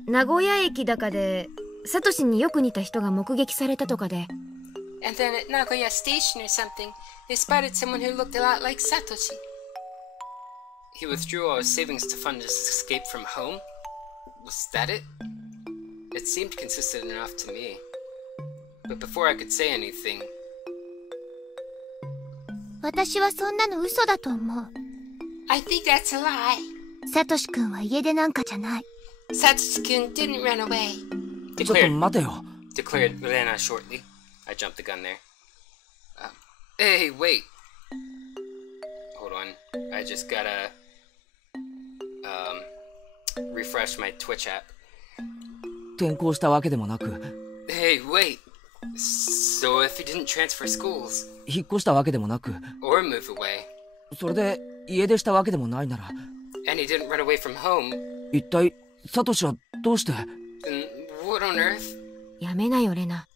名古屋駅だかでサトシによく似た人が目撃されたとかで。 And then at Nagoya Station or something, they spotted someone who looked a lot like Satoshi. He withdrew all his savings to fund his escape from home? Was that it? It seemed consistent enough to me. But before I could say anything... 私はそんなの嘘だと思う。I think that's a lie. サトシ君は家出なんかじゃない。Satoshi-kun didn't run away. ちょっと待てよ。 Declared Rena shortly. I jumped the gun there. Hey, wait. Hold on. I just gotta... refresh my Twitch app. 転校したわけでもなく。 Hey, wait. So if he didn't transfer schools... 引っ越したわけでもなく。 Or move away... それで家出したわけでもないなら。 And he didn't run away from home... 一体サトシはどうして。 Then what on earth? やめなよレナ。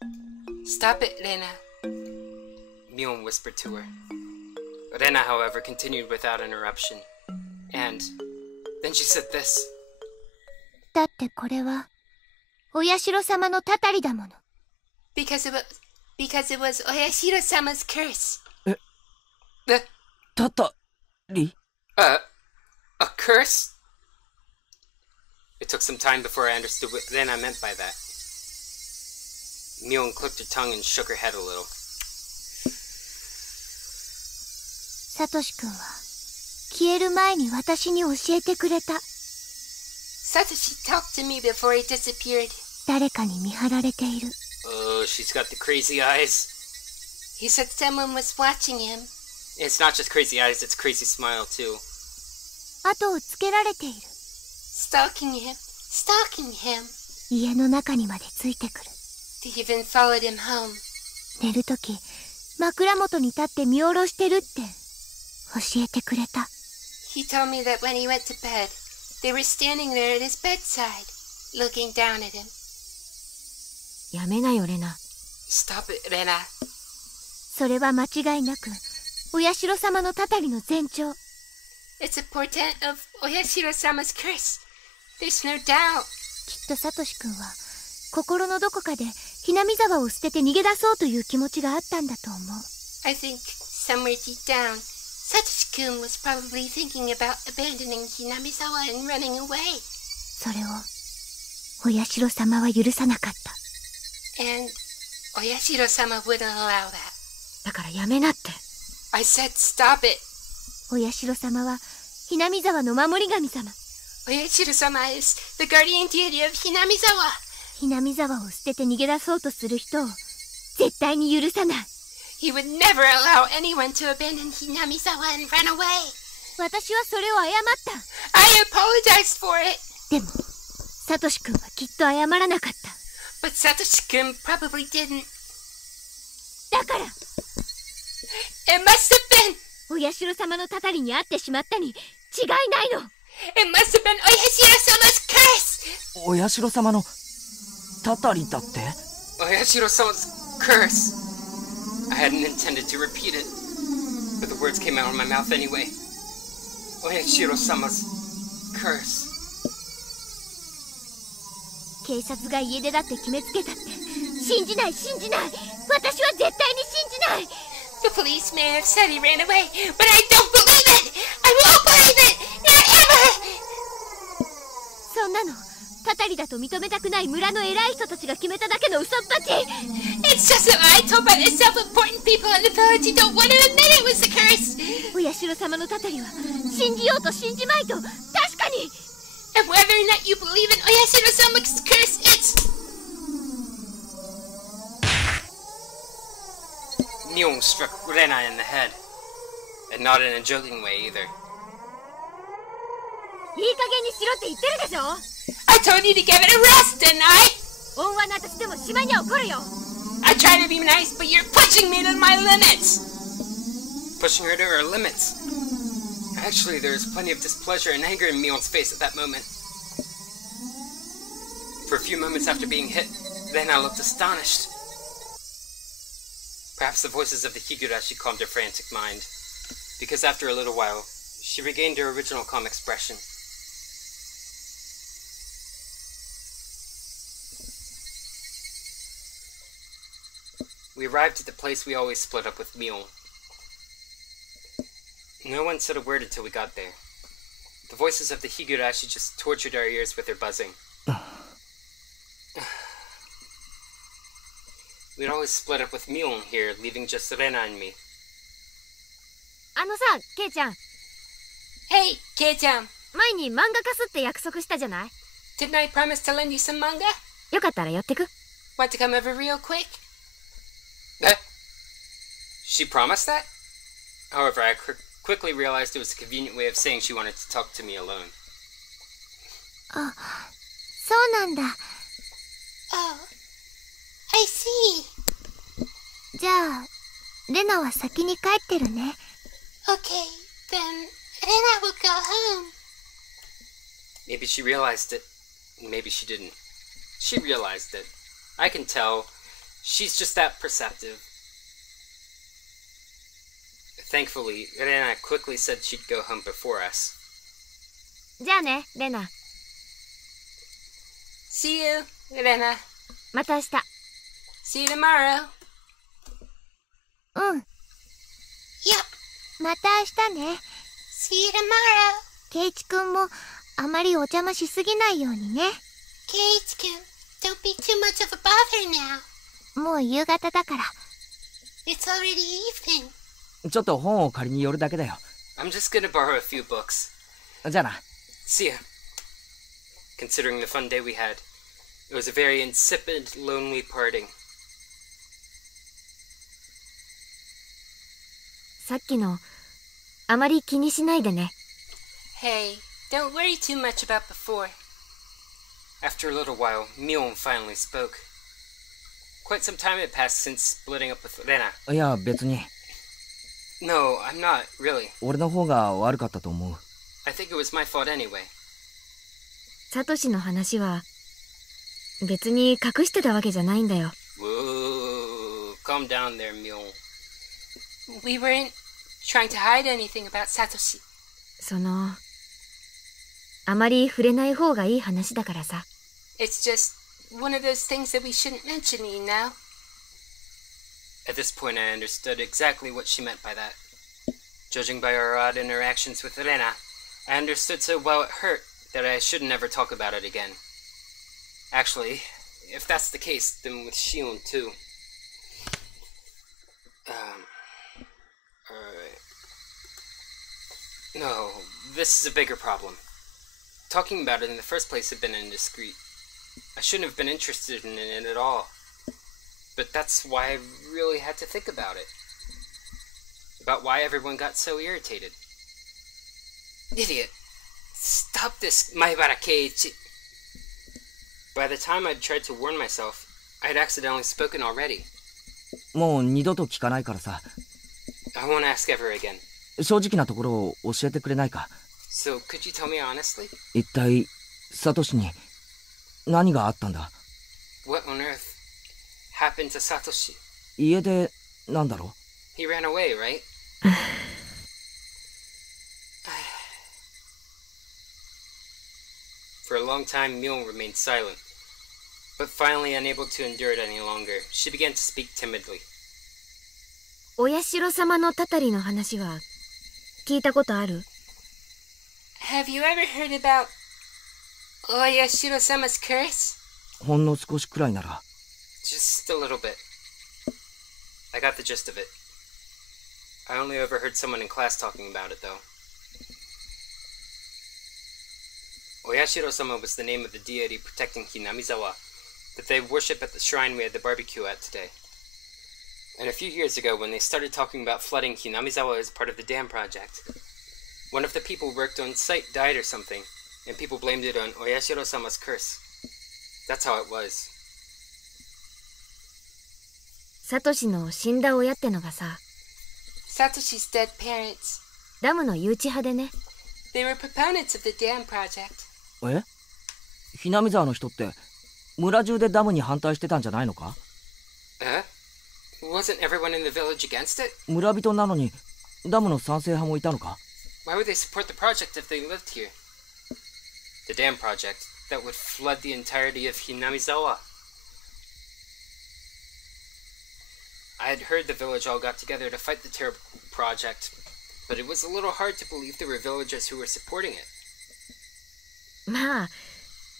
Stop it, Rena. Mion whispered to her. Rena, however, continued without interruption. And then she said this. だってこれはお社様のたたりだもの。Because it was Oyashiro-sama's curse. たたり A curse? It took some time before I understood what Rena meant by that. Mion clicked her tongue and shook her head a little. サトシ君は消える前に私に教えてくれた。Satoshi talked to me before he disappeared. 誰かに見張られている。Oh, she's got the crazy eyes. He said someone was watching him. It's not just crazy eyes, it's crazy smile too. 後をつけられている。Stalking him. 家の中にまでついてくる。They even followed him home. 寝るとき枕元に立って見下ろしてるって教えてくれた。He told me that when he went to bed, they were standing there at his bedside, looking down at him. やめなよレナ。 Stop it, Rena. それは間違いなくお社様のたたりの前兆。It's a portent of お社様 's curse. There's no doubt. きっとサトシ君は心のどこかでひなみ沢を捨てて逃げ出そうという気持ちがあったんだと思う。I think somewhere deep down, Satoshi-kun was probably thinking about abandoning Hinamizawa and running away. それをお社様は許さなかった。And お社様 wouldn't allow that. だからやめなって。I said stop it. お社様はひなみ沢の守り神様。お社様 is the guardian deity of Hinamizawa. ひなみ沢を捨てて逃げ出そうとする人を絶対に許さない。He would never allow anyone to abandon Hinamizawa and run away. 私はそれを謝った。I apologized for it. でもサトシ君はきっと謝らなかった。But Satoshi-kun probably didn't. だから It must have been. お社様のたたりに会ってしまったに違いないの。It must have been お社様 's curse. お社様のたたりだって？お社様 's curse. I hadn't intended to repeat it, but the words came out of my mouth anyway. お社様 's curse. 警察が家出だって決めつけたって信じない。私は絶対に信じない。 The police may have said he ran away, but I don't believe it. I won't believe it. Not ever. そんなのたたりだと認めたくない村の偉い人たちが決めただけの嘘っぱち。 It's just a lie told by the self-important people in the village who don't want to admit it was the curse. お社様のたたりは信じようと信じまいと確かに。 And whether or not you believe in お社様 's curse, it's... Mion struck Rena in the head, and not in a joking way either. いい加減にしろって言ってるでしょ。 I told you to give it a rest, didn't I? 恩和な私でも島には怒るよ。 I try to be nice, but you're pushing me to my limits. Pushing her to her limits. Actually, there was plenty of displeasure and anger in Mion's face at that moment. For a few moments after being hit, Rena looked astonished. Perhaps the voices of the Higurashi calmed her frantic mind, because after a little while, she regained her original calm expression. We arrived at the place we always split up with Mion. No one said a word until we got there. The voices of the Higurashi just tortured our ears with their buzzing. We'd always split up with Mion here, leaving just Rena and me. あのさ、ケイちゃん。Hey, Kei-chan. 前に漫画貸すって約束したじゃない？ Didn't I promise to lend you some manga? よかったら寄ってく。 Want to come over real quick? She promised that? However, I quickly realized it was a convenient way of saying she wanted to talk to me alone. あ、そうなんだ。Oh, I see. じゃあ、レナは先に帰ってるね。Okay, then Rena will go home. Maybe she realized it. Maybe she didn't. She realized it. I can tell. She's just that perceptive. Thankfully, Rena quickly said she'd go home before us. じゃあね、レナ。See you, Rena. また明日。See you tomorrow. うん。 Yep. また明日ね。See you tomorrow. ケイチくんもあまりお邪魔しすぎないようにね。Keiichi-kun, don't be too much of a bother now. もう夕方だから。It's already evening. ちょっと本を借りに寄るだけだよ。I'm just gonna borrow a few books. じゃあな。See ya. Considering the fun day we had, it was a very insipid, lonely parting. さっきのあまり気にしないでね。Hey, don't worry too much about before. After a little while, Mion finally spoke. Quite some time had passed since splitting up with Rena. いや、別に。No, I'm not, really. 俺の方が悪かったと思う。I think it was my fault anyway. サトシの話は別に隠してたわけじゃないんだよ。Whoa, calm down there, Mion. We weren't trying to hide anything about Satoshi. あまり触れない方がいい話だからさ。It's just one of those things that we shouldn't mention, you know? At this point, I understood exactly what she meant by that. Judging by our odd interactions with Rena, I understood so well it hurt that I should never talk about it again. Actually, if that's the case, then with Shion too. Alright. No, this is a bigger problem. Talking about it in the first place had been indiscreet. I shouldn't have been interested in it at all. But that's why I really had to think about it. About why everyone got so irritated. Idiot. Stop this, Maibara Keiichi. By the time I'd tried to warn myself, I'd accidentally spoken already. もう二度と聞かないからさ。I won't ask ever again. 正直なところを教えてくれないか。So, could you tell me honestly? 一体、サトシに何があったんだ？ What on earth happened to Satoshi? 家で、なんだろ？ He ran away, right? For a long time, Mion remained silent. But finally, unable to endure it any longer, she began to speak timidly. お社様のたたりの話は聞いたことある？ Have you ever heard about Oyashiro-sama's curse? ほんの少しくらいなら。Just a little bit. I got the gist of it. I only overheard someone in class talking about it, though. Oyashiro-sama was the name of the deity protecting Hinamizawa that they worship at the shrine we had the barbecue at today. And a few years ago, when they started talking about flooding Hinamizawa as part of the dam project, one of the people who worked on site died or something, and people blamed it on Oyashiro-sama's curse. That's how it was. サトシの死んだ親ってのがさ、 Satoshi's dead parents. ダムの誘致派でね。 They were proponents of the dam project. え？ひなみ沢の人って村中でダムに反対してたんじゃないのか？ Wasn't everyone in the village against it? 村人なのにダムの賛成派もいたのか？ Why would they support the project if they lived here? The dam project that would flood the entirety of Hinamizawa. I had heard the village all got together to fight the terrible project, but it was a little hard to believe there were villagers who were supporting it. まあ、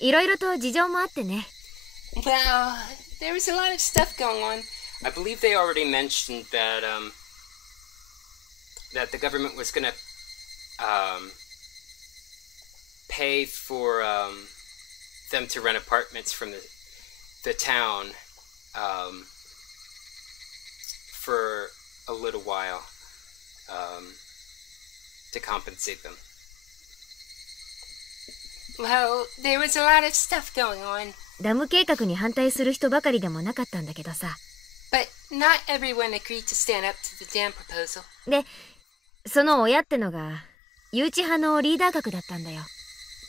いろいろと事情もあってね。Well, there was a lot of stuff going on. I believe they already mentioned that that the government was gonna pay for them to rent apartments from the town for a little while to compensate them. Well, there was a lot of stuff going on. ダム計画に反対する人ばかりでもなかったんだけどさ。But not everyone agreed to stand up to the dam proposal. で、その親ってのが誘致派のリーダー格だったんだよ。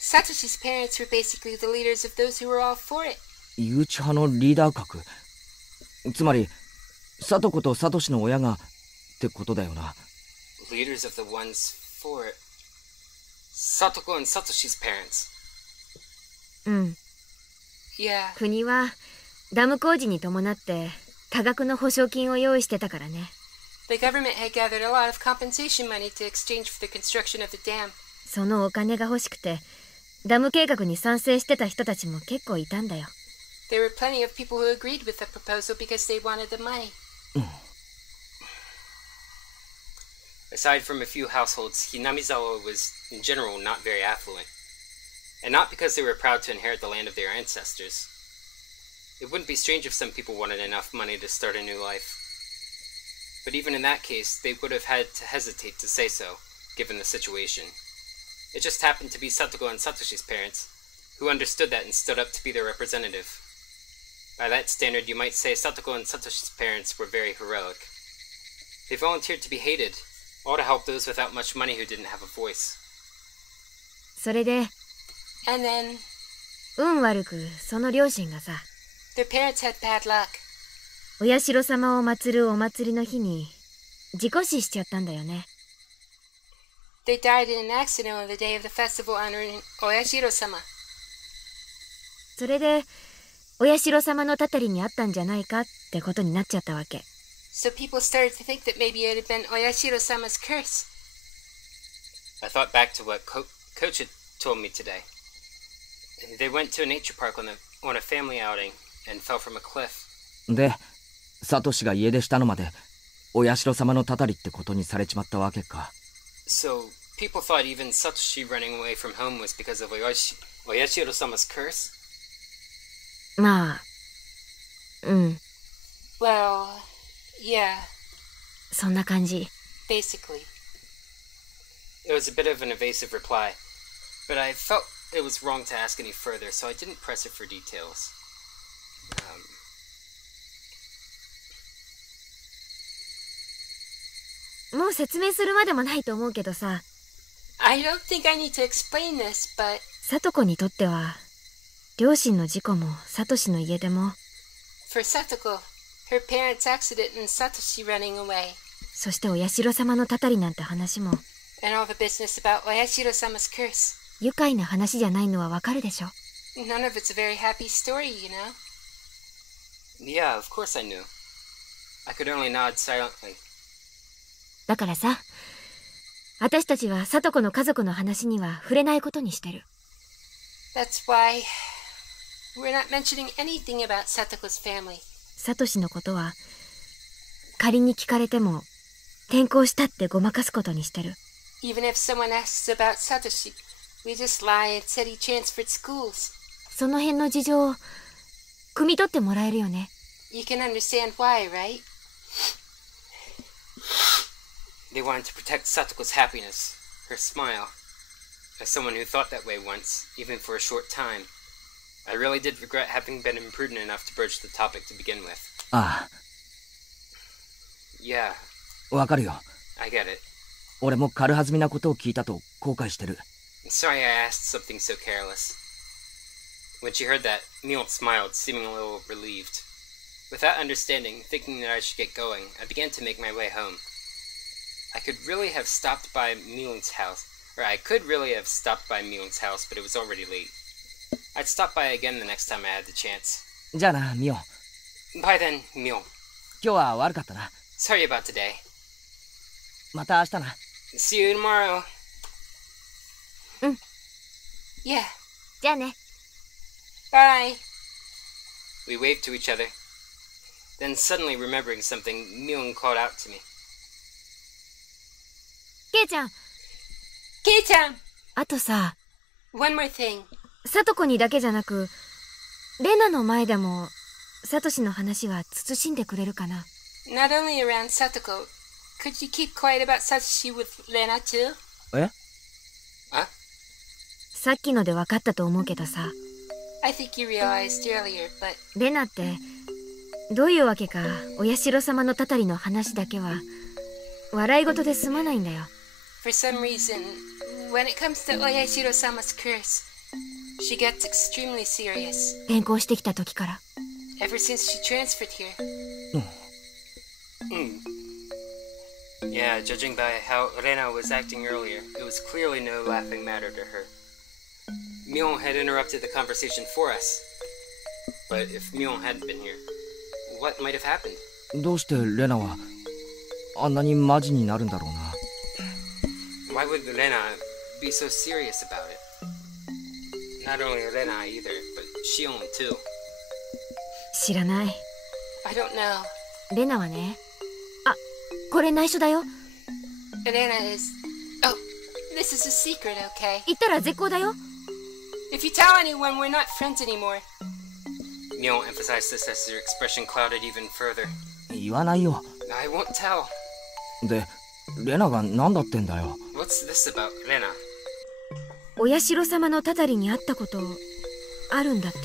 Satoshi's parents were basically the leaders of those who were all for it. 誘致派のリーダー格。つまり、サトコとサトシの親がってことだよな。Leaders of the ones for it. Satoko and Satoshi's parents. うん。Yeah. 国はダム工事に伴って多額の保証金を用意してたからね。The government had gathered a lot of compensation money to exchange for the construction of the dam. そのお金が欲しくて、ダム計画に賛成してた人たちも結構いたんだよ。There were plenty of people who agreed with the proposal because they wanted the money. Aside from a few households, Hinamizawa was, in general, not very affluent. And not because they were proud to inherit the land of their ancestors. It wouldn't be strange if some people wanted enough money to start a new life. But even in that case, they would have had to hesitate to say so, given the situation. It just happened to be Satoko and Satoshi's parents, who understood that and stood up to be their representative. By that standard, you might say Satoko and Satoshi's parents were very heroic. They volunteered to be hated, all to help those without much money who didn't have a voice. それで、And then 運悪くその両親がさ、their parents had bad luck. お社様を祀るお祭りの日に事故死しちゃったんだよね。They died in an accident on the day of the festival honoring Oyashiro-sama. それで、お社様のたたりにあったんじゃないかってことになっちゃったわけ。So people started to think that maybe it had been Oyashiro-sama's curse. I thought back to what Coach had told me today. They went to a nature park on a family outing and fell from a cliff. で、サトシが家出したのまで、お社様のたたりってことにされちまったわけか。So people thought even Satoshi running away from home was because of Oyashiro-sama's curse? まあ、うん。Well, yeah. そんな感じ。Basically. It was a bit of an evasive reply, but I felt it was wrong to ask any further, so I didn't press it for details. もう説明するまでもないと思うけどさ。I don't think I need to explain this, but... サトコにとっては、両親の事故もサトシの家出も。For Satoko, her parents' accident and Satoshi running away. そしてお社様のたたりなんて話も。And all the business about Oyashiro-sama's curse. 愉快な話じゃないのはわかるでしょ。None of it's a very happy story, you know? Yeah, of course I knew. I could only nod silently. だからさ、私たちはサトコの家族の話には触れないことにしてる。That's why we're not mentioning anything about Satoko's family. サトシのことは、仮に聞かれても、転校したってごまかすことにしてる。Even if someone asks about Satoshi, we just lie and said he transferred schools. その辺の事情を、汲み取ってもらえるよね。You can understand why, right? They wanted to protect Satoko's happiness, her smile. As someone who thought that way once, even for a short time, I really did regret having been imprudent enough to broach the topic to begin with. ああ。Yeah. わかるよ。I get it. 俺も軽はずみなことを聞いたと後悔してる。Sorry I asked something so careless. When she heard that, Mion smiled, seeming a little relieved. Without understanding, thinking that I should get going, I began to make my way home. I could really have stopped by Mion's house, but it was already late. I'd stop by again the next time I had the chance. じゃあな、ミオン。Bye then, Mion. 今日は悪かったな。Sorry about today. また明日な。See you tomorrow. うん。Yeah. じゃあね。Bye. We waved to each other. Then suddenly remembering something, Mion called out to me. ケイちゃん。ケイちゃん。あとさ。One more thing. サトコにだけじゃなく、レナの前でも、サトシの話は慎んでくれるかな。Not only around Satoko, could you keep quiet about Satoshi with Rena too? え？あ？さっきので分かったと思うけどさ。I think you realized earlier, but... レナって、どういうわけか、お社様のたたりの話だけは、笑い事で済まないんだよ。For some reason, when it comes to Oyashiro-sama's curse, she gets extremely serious. 転校してきた時から。Ever since she transferred here. Yeah, judging by how Rena was acting earlier, it was clearly no laughing matter to her. Mion had interrupted the conversation for us. But if Mion hadn't been here, what might have happened? どうしてレナはあんなにマジになるんだろうな。Why would Rena be so serious about it? Not only Rena either, but Shion too. 知らない。I don't know. レナはね。あ、これ内緒だよ。Rena is... Oh, this is a secret, okay? 言ったら絶好だよ。If you tell anyone, we're not friends anymore. Mion emphasized this as her expression clouded even further. 言わないよ。I won't tell. で、レナが何だってんだよ。What's this about Rena? お社様のたたりに会ったことあるんだって。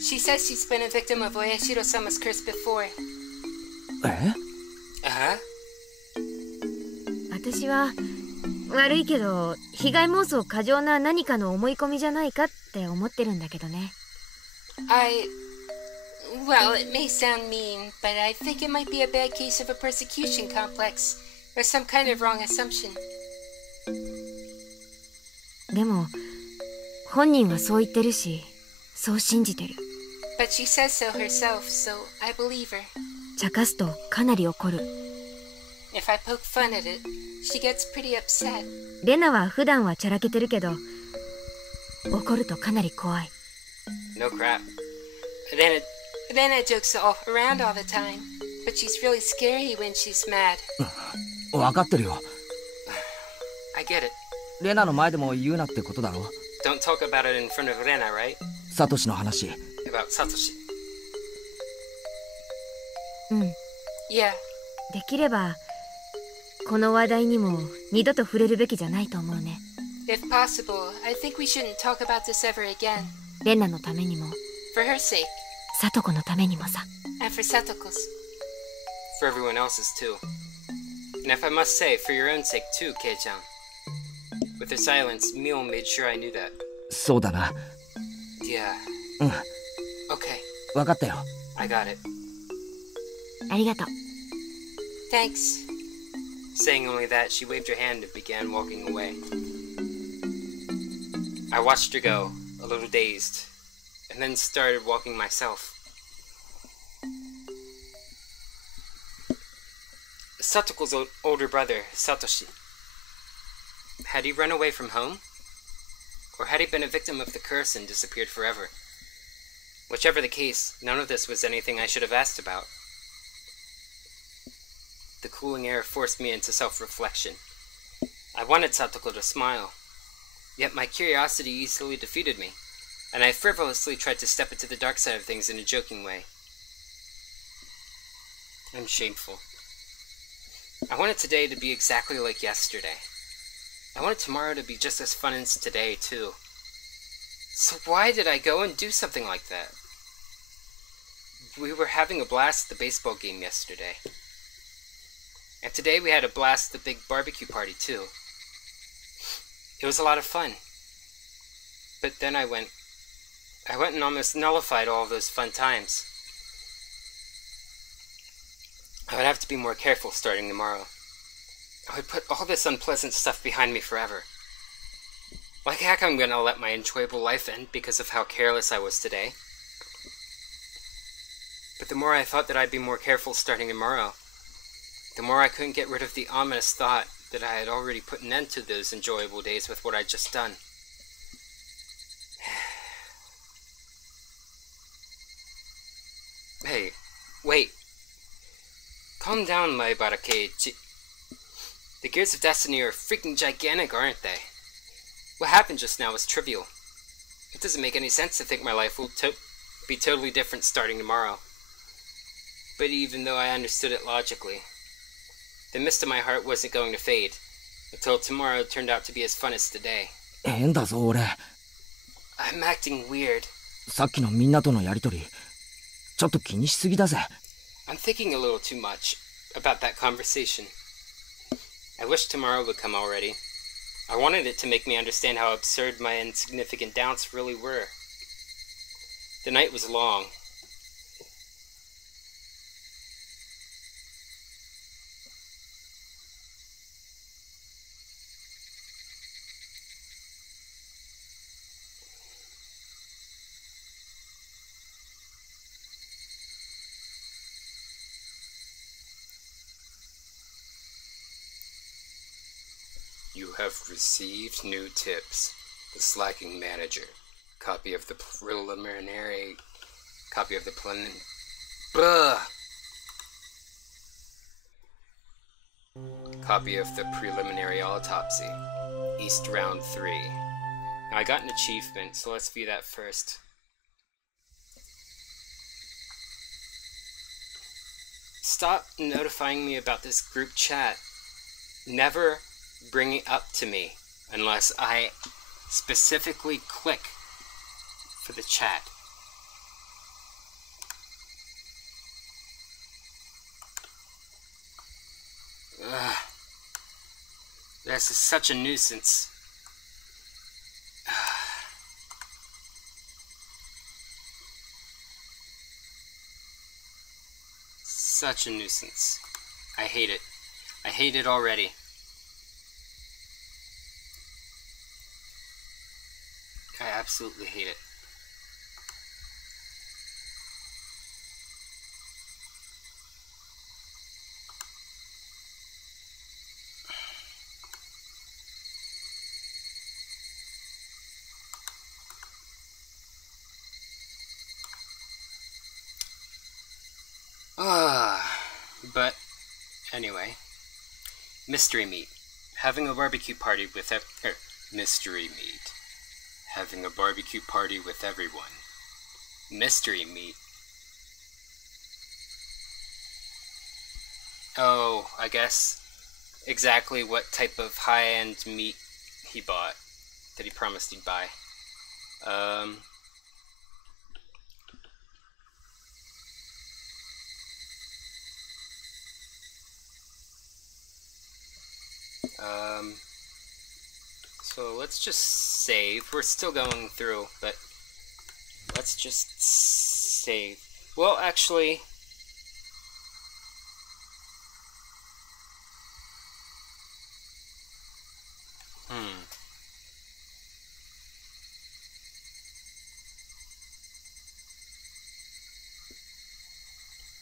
She says she's been a victim of Oyashiro-sama's curse before. え？私は悪いけど被害妄想過剰な何かの思い込みじゃないかって思ってるんだけどね。Well, it may sound mean, but I think it might be a bad case of a persecution complex, or some kind of wrong assumption. でも本人はそう言ってるし、そう信じてる。 But she says so herself, so I believe her. 茶化すとかなり怒る。 If I poke fun at it, she gets pretty upset. レナは普段はチャラけてるけど、怒るとかなり怖い。 No crap. Rena jokes around all the time, but she's really scary when she's mad. 分かってるよ。 I get it. レナの前でも言うなってことだろ。 Don't talk about it in front of Rena, right? サトシの話。 About Satoshi. うん。 Yeah. できればこの話題にも二度と触れるべきじゃないと思うね。 If possible, I think we shouldn't talk about this ever again. レナのためにも、 For her sake. サトコのためにもさ。 And for Satoko's. For everyone else's too. And if I must say, for your own sake too, Kei-chan. With her silence, Mion made sure I knew that. そうだな。 Yeah. うん。 Okay. 分かったよ。 I got it. ありがとう。 Thanks. Saying only that, she waved her hand and began walking away. I watched her go, a little dazed, and then started walking myself. Satoko's older brother, Satoshi. Had he run away from home? Or had he been a victim of the curse and disappeared forever? Whichever the case, none of this was anything I should have asked about. The cooling air forced me into self-reflection. I wanted Satoko to smile, yet my curiosity easily defeated me, and I frivolously tried to step into the dark side of things in a joking way. I'm shameful. I wanted today to be exactly like yesterday. I wanted tomorrow to be just as fun as today, too. So why did I go and do something like that? We were having a blast at the baseball game yesterday. And today we had a blast at the big barbecue party, too. It was a lot of fun. But then I went and almost nullified all of those fun times. I would have to be more careful starting tomorrow. I would put all this unpleasant stuff behind me forever. Like heck I'm gonna let my enjoyable life end because of how careless I was today. But the more I thought that I'd be more careful starting tomorrow, the more I couldn't get rid of the ominous thought that I had already put an end to those enjoyable days with what I'd just done. Hey, wait. Calm down, my Barakeiichi. The gears of destiny are freaking gigantic, aren't they? What happened just now was trivial. It doesn't make any sense to think my life will be totally different starting tomorrow. But even though I understood it logically, the mist in my heart wasn't going to fade until tomorrow turned out to be as fun as today. 変だぞ俺。 I'm acting weird. さっきのみんなとのやりとり、ちょっと気にしすぎだぜ。 I'm thinking a little too much about that conversation. I wish tomorrow would come already. I wanted it to make me understand how absurd my insignificant doubts really were. The night was long. You have received new tips. The slacking manager. Copy of the preliminary. Copy of the Copy of the preliminary autopsy. East round 3. Now I got an achievement, so let's view that first. Stop notifying me about this group chat. Never bring it up to me unless I specifically click for the chat. Ugh. This is such a nuisance. Such a nuisance. I hate it. I hate it already. I absolutely hate it. But anyway, mystery meat. Having a barbecue party with mystery meat. Having a barbecue party with everyone. Mystery meat. Oh, I guess exactly what type of high-end meat he bought that he promised he'd buy. So let's just save. We're still going through, but let's just save. Well, actually,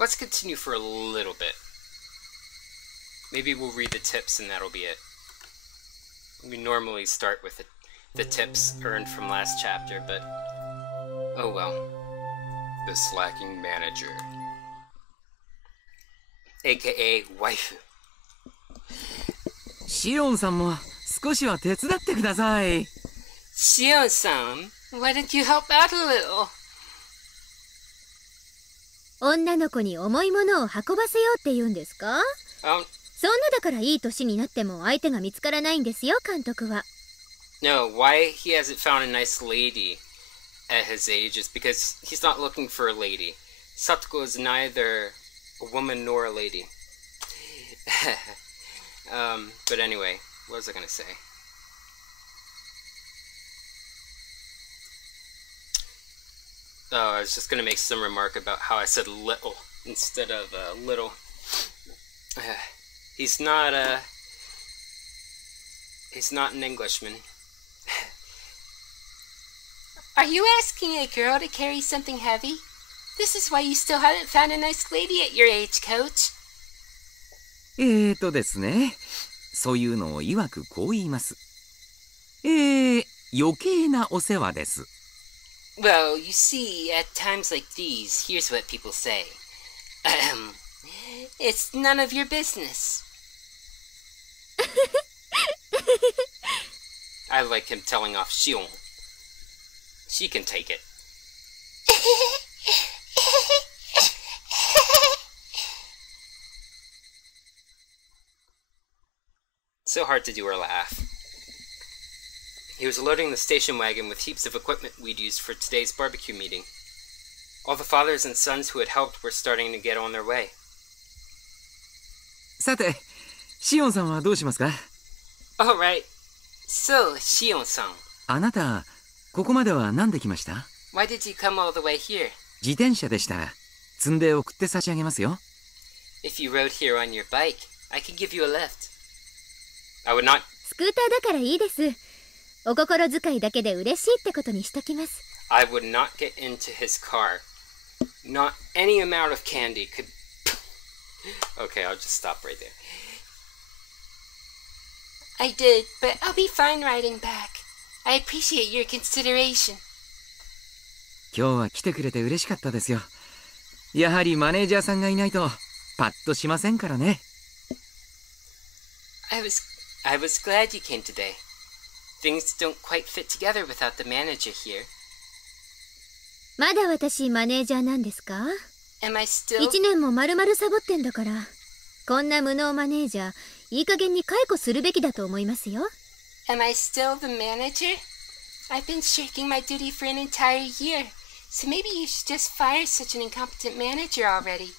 let's continue for a little bit. Maybe we'll read the tips and that'll be it. We normally start with the tips earned from last chapter, but oh well. The slacking manager. AKA waifu. シオンさんも少しは手伝ってください。Shion-san, why don't you help out a little? 女の子に重いものを運ばせようって言うんですか？そんなだからいい年になっても相手が見つからないんですよ、監督は。No, why he hasn't found a nice lady at his age is because he's not looking for a lady. Satoko is neither a woman nor a lady. But anyway, what was I gonna say? Oh, I was just gonna make some remark about how I said little instead of little. He's not an Englishman. Are you asking a girl to carry something heavy? This is why you still haven't found a nice lady at your age, coach. ですね。そういうのを曰くこう言います。余計なお世話です。Well, you see, at times like these, here's what people say. It's none of your business. I like him telling off Shion. She can take it. So hard to do her laugh. He was loading the station wagon with heaps of equipment we'd used for today's barbecue meeting. All the fathers and sons who had helped were starting to get on their way. さて、シオンさんはどうしますか？ All right. So, Shion-san. あなた、ここまでは何で来ました？ Why did you come all the way here? 自転車でしたら、積んで送って差し上げますよ。If you rode here on your bike, I could give you a lift. I would not. スクーターだからいいです。お心遣いだけで嬉しいってことにしときます。I would not get into his car. Not any amount of candy could. Okay, I'll just stop right there. I did, but I'll be fine riding back. I appreciate your consideration. 今日は来てくれて嬉しかったですよ。やはりマネージャーさんがいないとパッとしませんからね。I was glad you came today. Things don't quite fit together without the manager here. まだ私マネージャーなんですか？ Am I still? 1年も丸々サボってんだから。こんな無能マネージャー、いい加減に解雇するべきだと思いますよ。Am I still the manager? I've been shirking my duty for an entire year, so maybe you should just fire such an incompetent manager already.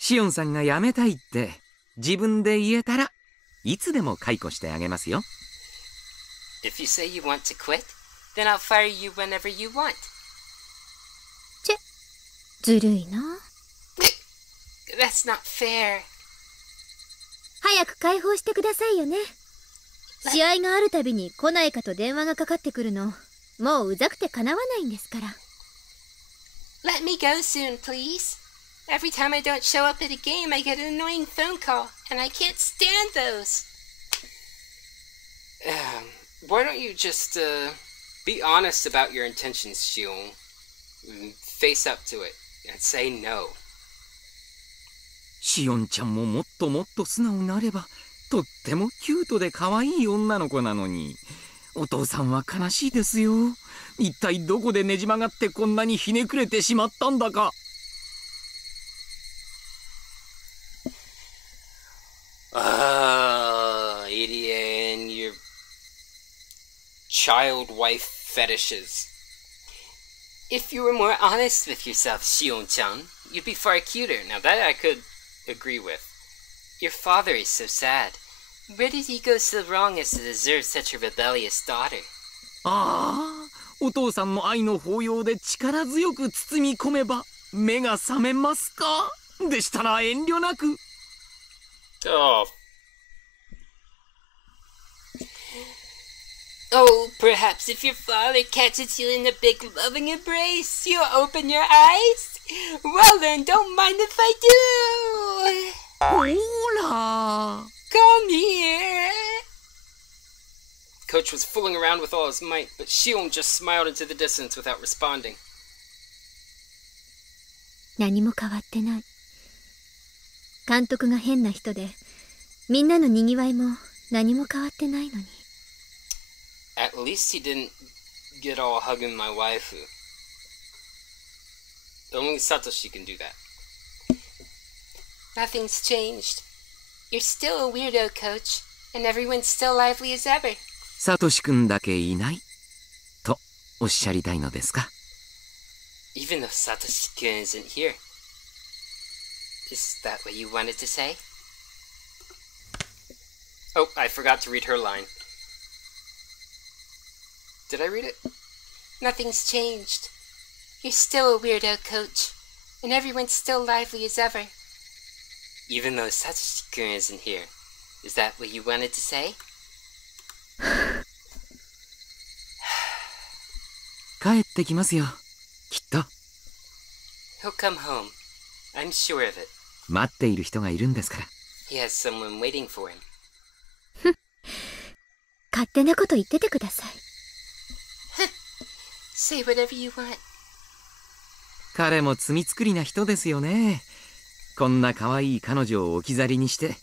シオンさんが辞めたいって自分で言えたらいつでも解雇してあげますよ。If you say you want to quit, then I'll fire you whenever you want. ずるいな。That's not fair. 早く解放してくださいよね。試合があるたびに来ないかと電話がかかってくるの。もううざくてかなわないんですから。Let me go soon, please. Every time I don't show up at a game, I get an annoying phone call, and I can't stand those. Why don't you just, be honest about your intentions, Shion? Face up to it, and say no. シオンちゃんももっともっと素直になれば、とってもキュートで可愛い女の子なのに。お父さんは悲しいですよ。一体どこでねじ曲がってこんなにひねくれてしまったんだか。Idiot and your child wife fetishes. If you were more honest with yourself, Shion-chan, you'd be far cuter. Now that I could agree with. Your father is so sad. Where did he go so wrong as to deserve such a rebellious daughter? ああ、お父さんの愛の抱擁で力強く包み込めば目が覚めますか。でしたら遠慮なく。Oh, perhaps if your father catches you in a big loving embrace, you'll open your eyes? Well then, don't mind if I do! ほら Come here! Coach was fooling around with all his might, but Shion just smiled into the distance without responding. 何も変わってない。監督が変な人で、みんなのにぎわいも何も変わってないのに。At least he didn't get all hugging my waifu. Only Satoshi can do that. Nothing's changed. You're still a weirdo, Coach, and everyone's still lively as ever. サトシ君だけいないとおっしゃりたいのですか。 Even though Satoshi-kun isn't here. Is that what you wanted to say? Oh, I forgot to read her line. Did I read it? Nothing's changed. You're still a weirdo, Coach, and everyone's still lively as ever. Even though Satoshi-kun isn't here. Is that what you wanted to say? 帰ってきますよ、きっと。 He'll come home. I'm sure of it. 待っている人がいるんですから。 He has someone waiting for him. 勝手なこと言っててください。Say whatever you want. 彼も罪作りな人ですよね。こんな可愛い彼女を置き去りにして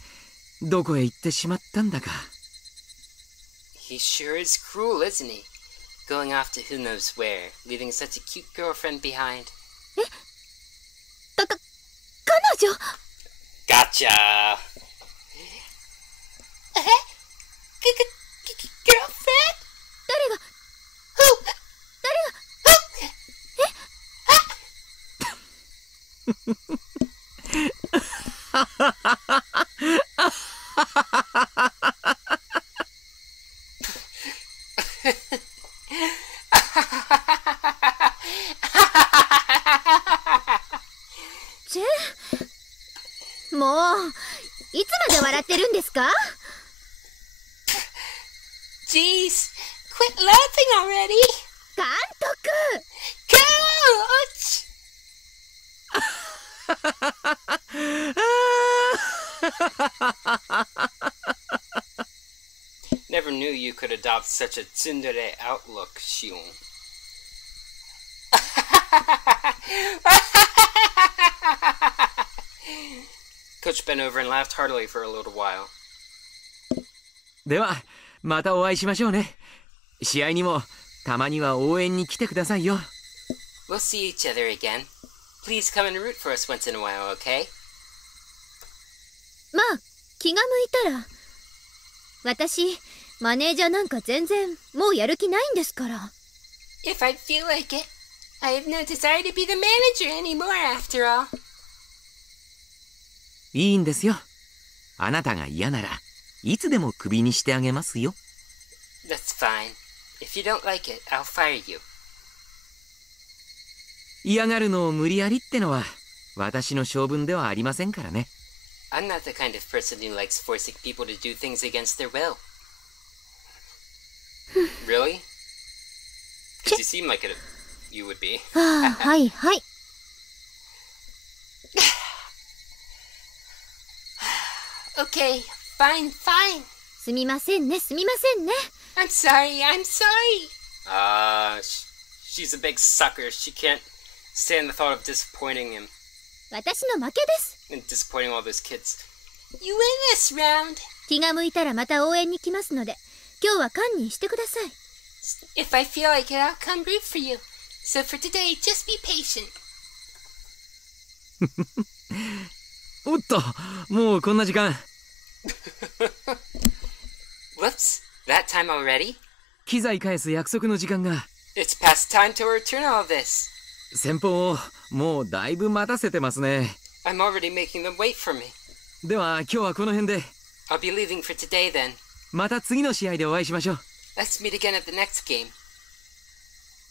どこへ行ってしまったんだか。 He sure is cruel, isn't he? Going off to who knows where, leaving such a cute girlfriend behind. 彼女 Gotcha! Girlfriend? 誰が Who? 誰が もういつまで笑ってるんですか。 Jeez, quit laughing already! 監督 Coach! Never knew you could adopt such a tsundere outlook, Shion. Coach bent over and laughed heartily for a little while. ではまたお会いしましょうね。試合にもたまには応援に来てくださいよ。 We'll see each other again. Please come and root for us once in a while, okay? まあ気が向いたら。私マネージャーなんか全然もうやる気ないんですから。 If I feel like it, I have no desire to be the manager anymore after all. いいんですよ。あなたが嫌ならいつでもクビにしてあげますよ。 That's fine. If you don't like it, I'll fire you. 嫌がるのを無理やりってのは私の性分ではありませんからね。 I'm not the kind of person who likes forcing people to do things against their will. Really? Because you seem like you would be.はいはい。Okay, fine, fine. すみませんね。I'm sorry. She's a big sucker. She can't stand the thought of disappointing him. 私の負けです。And disappointing all those kids. You win this round. 気が向いたらまた応援に来ますので、今日は堪忍してください。If I feel like it, I'll come root for you. So for today, just be patient. おっと、もうこんな時間。Whoops, that time already? 機材返す約束の時間が。It's past time to return all this. 先方、もうだいぶ待たせてますね。I'm already making them wait for me. では今日はこの辺で。I'll be leaving for today then. また次の試合でお会いしましょう。Let's meet again at the next game.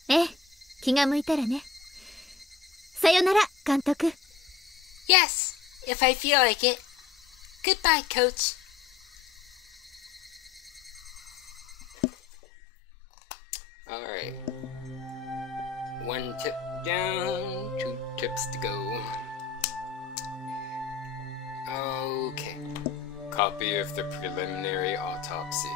ええ、気が向いたらね。さよなら、監督。Yes, if I feel like it. Goodbye, coach. Alright. 1 tip down, 2 tips to go. Okay. Copy of the preliminary autopsy.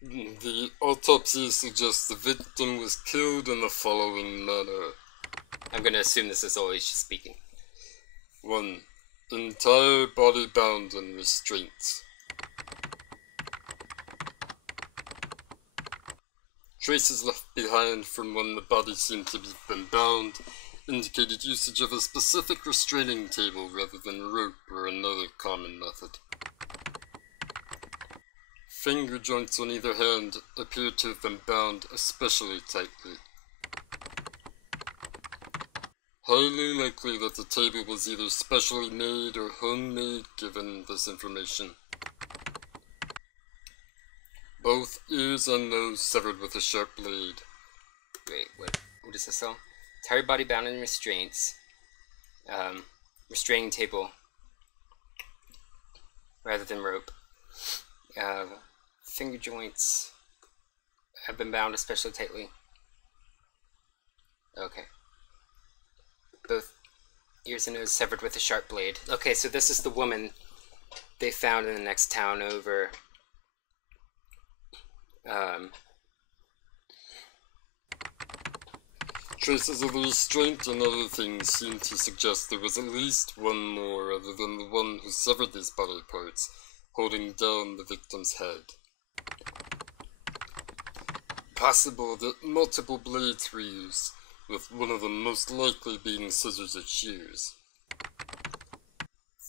The autopsy suggests the victim was killed in the following manner. I'm gonna assume this is always speaking. 1. Entire body bound in restraints. Traces left behind from when the body seemed to have been bound indicated usage of a specific restraining table rather than rope or another common method. Finger joints on either hand appear to have been bound especially tightly. Highly likely that the table was either specially made or homemade given this information. Both ears and nose severed with a sharp blade. Wait, what is this all? Entire body bound in restraints. Restraining table. Rather than rope. Finger joints have been bound especially tightly. Okay. Both ears and nose severed with a sharp blade. Okay, so this is the woman they found in the next town over. Traces of the restraint and other things seem to suggest there was at least one more other than the one who severed these body parts, holding down the victim's head. Possible that multiple blades were used, with one of them most likely being scissors or shears.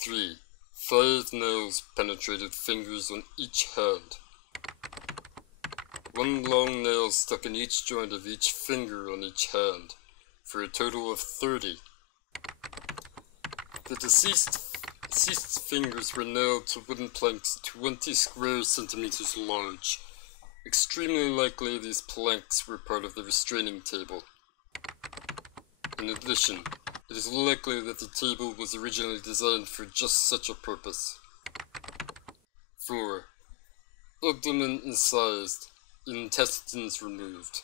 3. 5 nails penetrated fingers on each hand. 1 long nail stuck in each joint of each finger on each hand, for a total of 30. The deceased's fingers were nailed to wooden planks 20 square centimeters large. Extremely likely these planks were part of the restraining table. In addition, it is likely that the table was originally designed for just such a purpose. 4. Abdomen incised, intestines removed.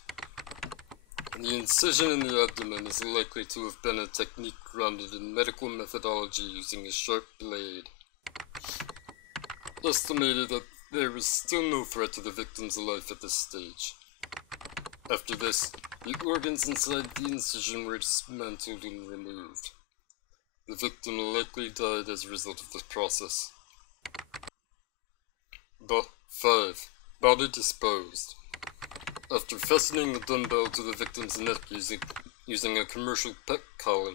The incision in the abdomen is likely to have been a technique grounded in medical methodology using a sharp blade. Estimated that there was still no threat to the victim's life at this stage. After this, the organs inside the incision were dismantled and removed. The victim likely died as a result of this process. 5. Body disposed. After fastening the dumbbell to the victim's neck using a commercial pet collar,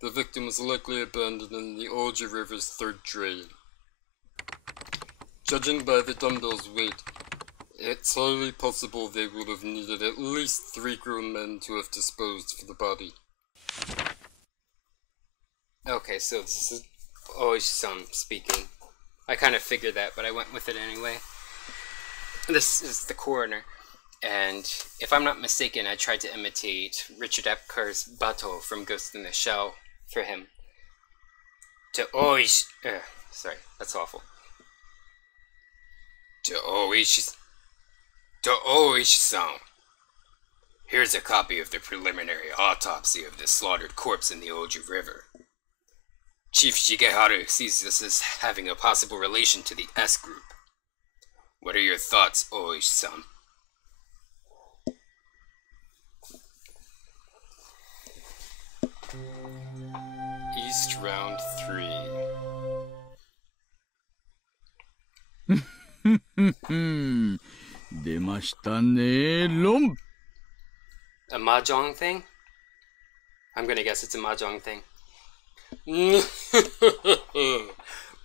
the victim was likely abandoned in the Olja River's third drain. Judging by the dumbbell's weight, it's highly possible they would have needed at least 3 grown men to have disposed of the body. Okay, so this is always speaking. I kind of figured that, but I went with it anyway. This is the coroner, and if I'm not mistaken, I tried to imitate Richard Epcar's Bato from Ghost in the Shell for him. To always sorry, that's awful. To Oishi-san. Here's a copy of the preliminary autopsy of the slaughtered corpse in the Oju River. Chief Shigeharu sees this as having a possible relation to the S group. What are your thoughts, Oishi-san? East Round 3. A mahjong thing? I'm gonna guess it's a mahjong thing.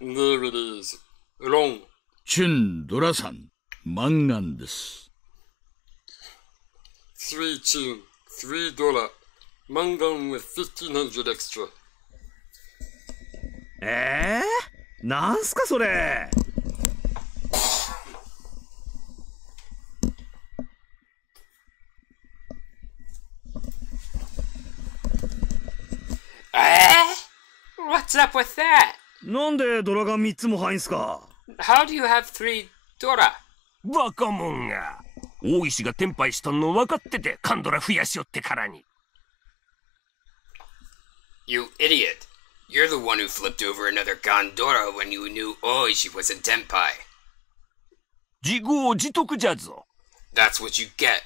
There it is. Wrong. Chun Dora-san, mangan desu. 3 Chun, $3. Mangan with 1500 extra. なんすかそれ。What's up with that? なんでドラが3つも入んすか。 How do you have 3 Dora? バカモンが大石がテンパイしとんの分かっててカンドラ増やしよってからに。 You idiot. You're the one who flipped over another Gondora when you knew Oishi was a Tenpai. 自業自得じゃぞ。 That's what you get.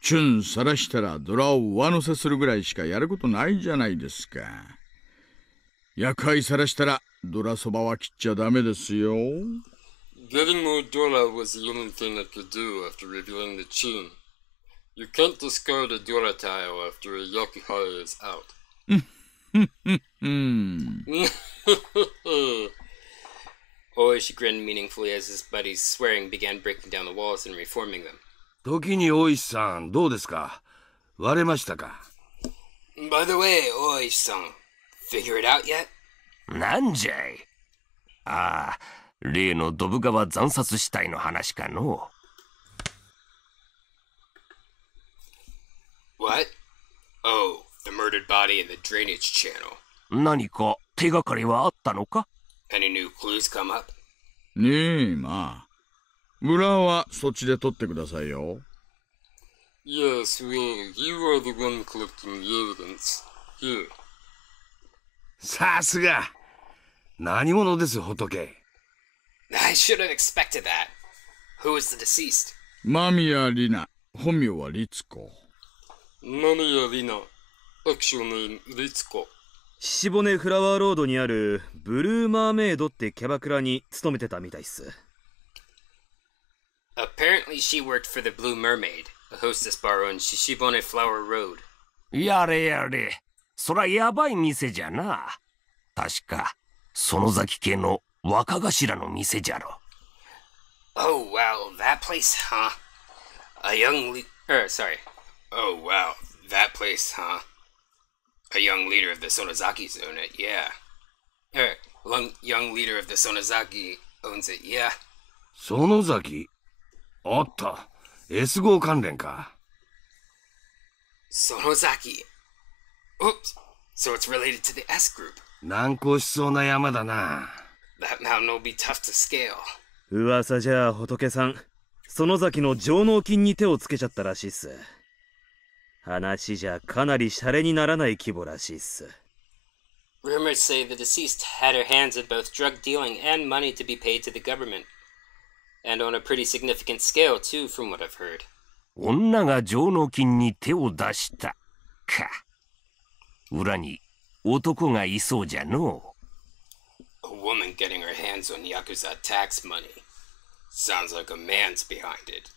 チュンさらしたらドラを上乗せするぐらいしかやることないじゃないですか。厄介さらしたらドラそばは切っちゃダメですよ。Getting more Dora was the only thing I could do after revealing the Chun. You can't discard a Dora tile after a Yakuhara is out. Oishi grinned meaningfully as his buddies swearing began breaking down the walls and reforming them. 時に大石さんどうですか。割れましたか。 By the way, Oishi-san, figure it out yet? なんじゃい。ああ、例のドブ川惨殺死体の話かの。What? Oh, the murdered body in the drainage channel. 何か手がかりはあったのか。 Any new clues come up? ねえ、まあ。裏はそっちで取ってくださいよ。Yes, well, you are the one collecting the evidence. Here. さすが。何者です、仏。I should have expected that. Who is the deceased? 間宮里奈、本名は律子。Mamiya Rena, actual name Ritsuko. 岸骨フラワーロードにあるブルーマーメイドってキャバクラに勤めてたみたいっす。Apparently she worked for the Blue Mermaid, a hostess bar on Shishibone Flower Road. やれやれ。そらやばい店じゃな。確か、園崎家の若頭の店じゃろ。Oh, wow, that place, huh? Oh, wow, that place, huh? A young leader of the Sonozaki own it, yeah. Young leader of the Sonozaki owns it, yeah. 園崎あった。S 号関連か。Sonozaki. Oops. So it's related to the S group. 難航しそうな山だな。That mountain will be tough to scale. 噂じゃあ仏さん、園崎の上納金に手をつけちゃったらしいっす。話じゃかなりシャレにならない規模らしいっす。Rumors say the deceased had her hands in both drug dealing and money to be paid to the government. And on a pretty significant scale, too, from what I've heard. 女が上納金に手を出したか。裏に男がいそうじゃの。A woman getting her hands on Yakuza tax money. Sounds like a man's behind it.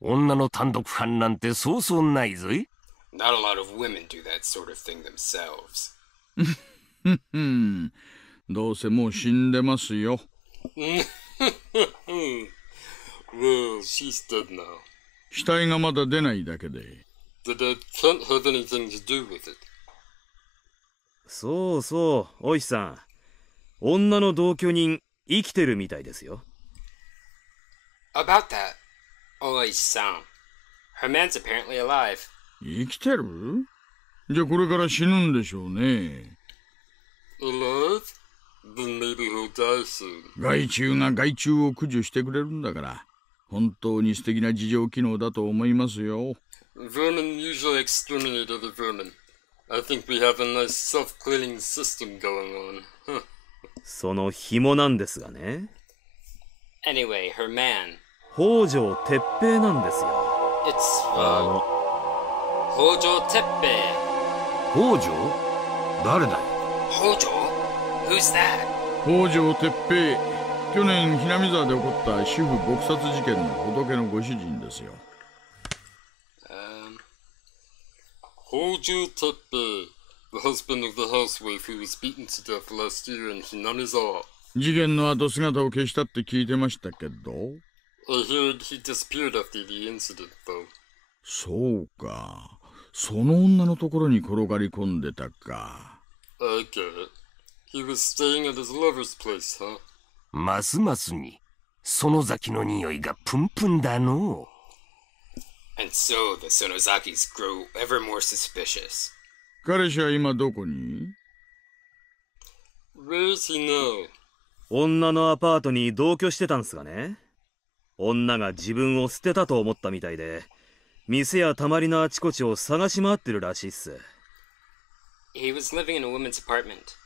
女の単独犯なんてそうそうないぞい。Not a lot of women do that sort of thing themselves. どうせもう死んでますよ。Well, she's dead now. 死体がまだ出ないだけで。The dead can't have anything to do with it. そうそう、おいしさん。女の同居人、生きてるみたいですよ。About that, Oishi-san. Her man's apparently alive. 生きてる？じゃあこれから死ぬんでしょうね。Alive? Then maybe he'll die soon. 害虫が害虫を駆除してくれるんだから、本当に素敵な自浄機能だと思いますよ。Vermin usually exterminate other vermin. I think we have a nice self-cleaning system going on. その紐なんですがね。Anyway, her man. 北条哲平なんですよ。It's 北条哲平。北条？誰だい？北条？ Who's that? 北条哲平。去年ひなみ沢で起こった主婦撲殺事件の仏のご主人ですよ。Hojo Teppei, the husband of the housewife who was beaten to death last year in Hinamizawa. 事件の後姿を消したって聞いてましたけど。I heard he disappeared after the incident, though. そうか。その女のところに転がり込んでたか。I get it. He was staying at his lover's place, huh? ますますに、園崎の匂いがプンプンだの。And so the Sonozakis grow ever more suspicious. 彼氏は今どこに？ Where's he now? 女のアパートに同居してたんすがね。女が自分を捨てたと思ったみたいで、店やたまりのあちこちを探し回ってるらしいっす。He was living in a woman's apartment.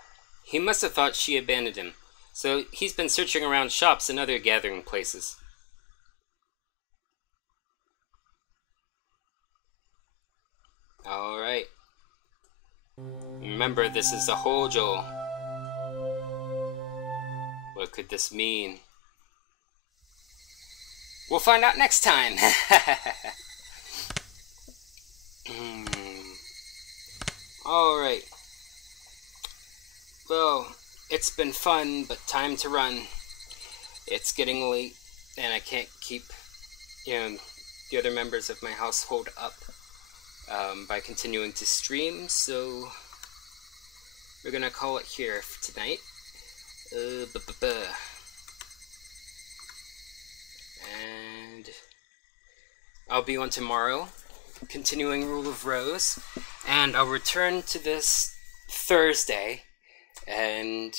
He must have thought she abandoned him, so he's been searching around shops and other gathering places. Alright. Remember, this is the Hojo. What could this mean? We'll find out next time! Alright. Well, it's been fun, but time to run. It's getting late, and I can't keep, the other members of my household up by continuing to stream, so we're gonna call it here for tonight. And I'll be on tomorrow, continuing Rule of Rose, and I'll return to this Thursday, and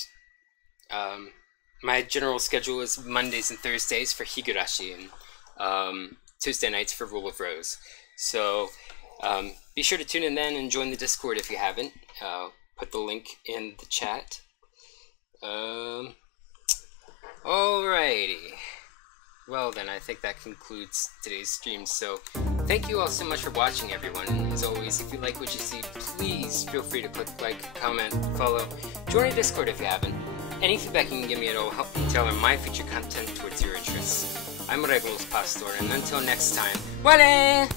my general schedule is Mondays and Thursdays for Higurashi, and Tuesday nights for Rule of Rose. So be sure to tune in then and join the Discord if you haven't. Put the link in the chat. Alrighty. Well then, I think that concludes today's stream, so thank you all so much for watching, everyone. As always, if you like what you see, please feel free to click like, comment, follow, join the Discord if you haven't. Any feedback you can give me at all will help me tailor my future content towards your interests. I'm Regulus Pastor, and until next time, wale!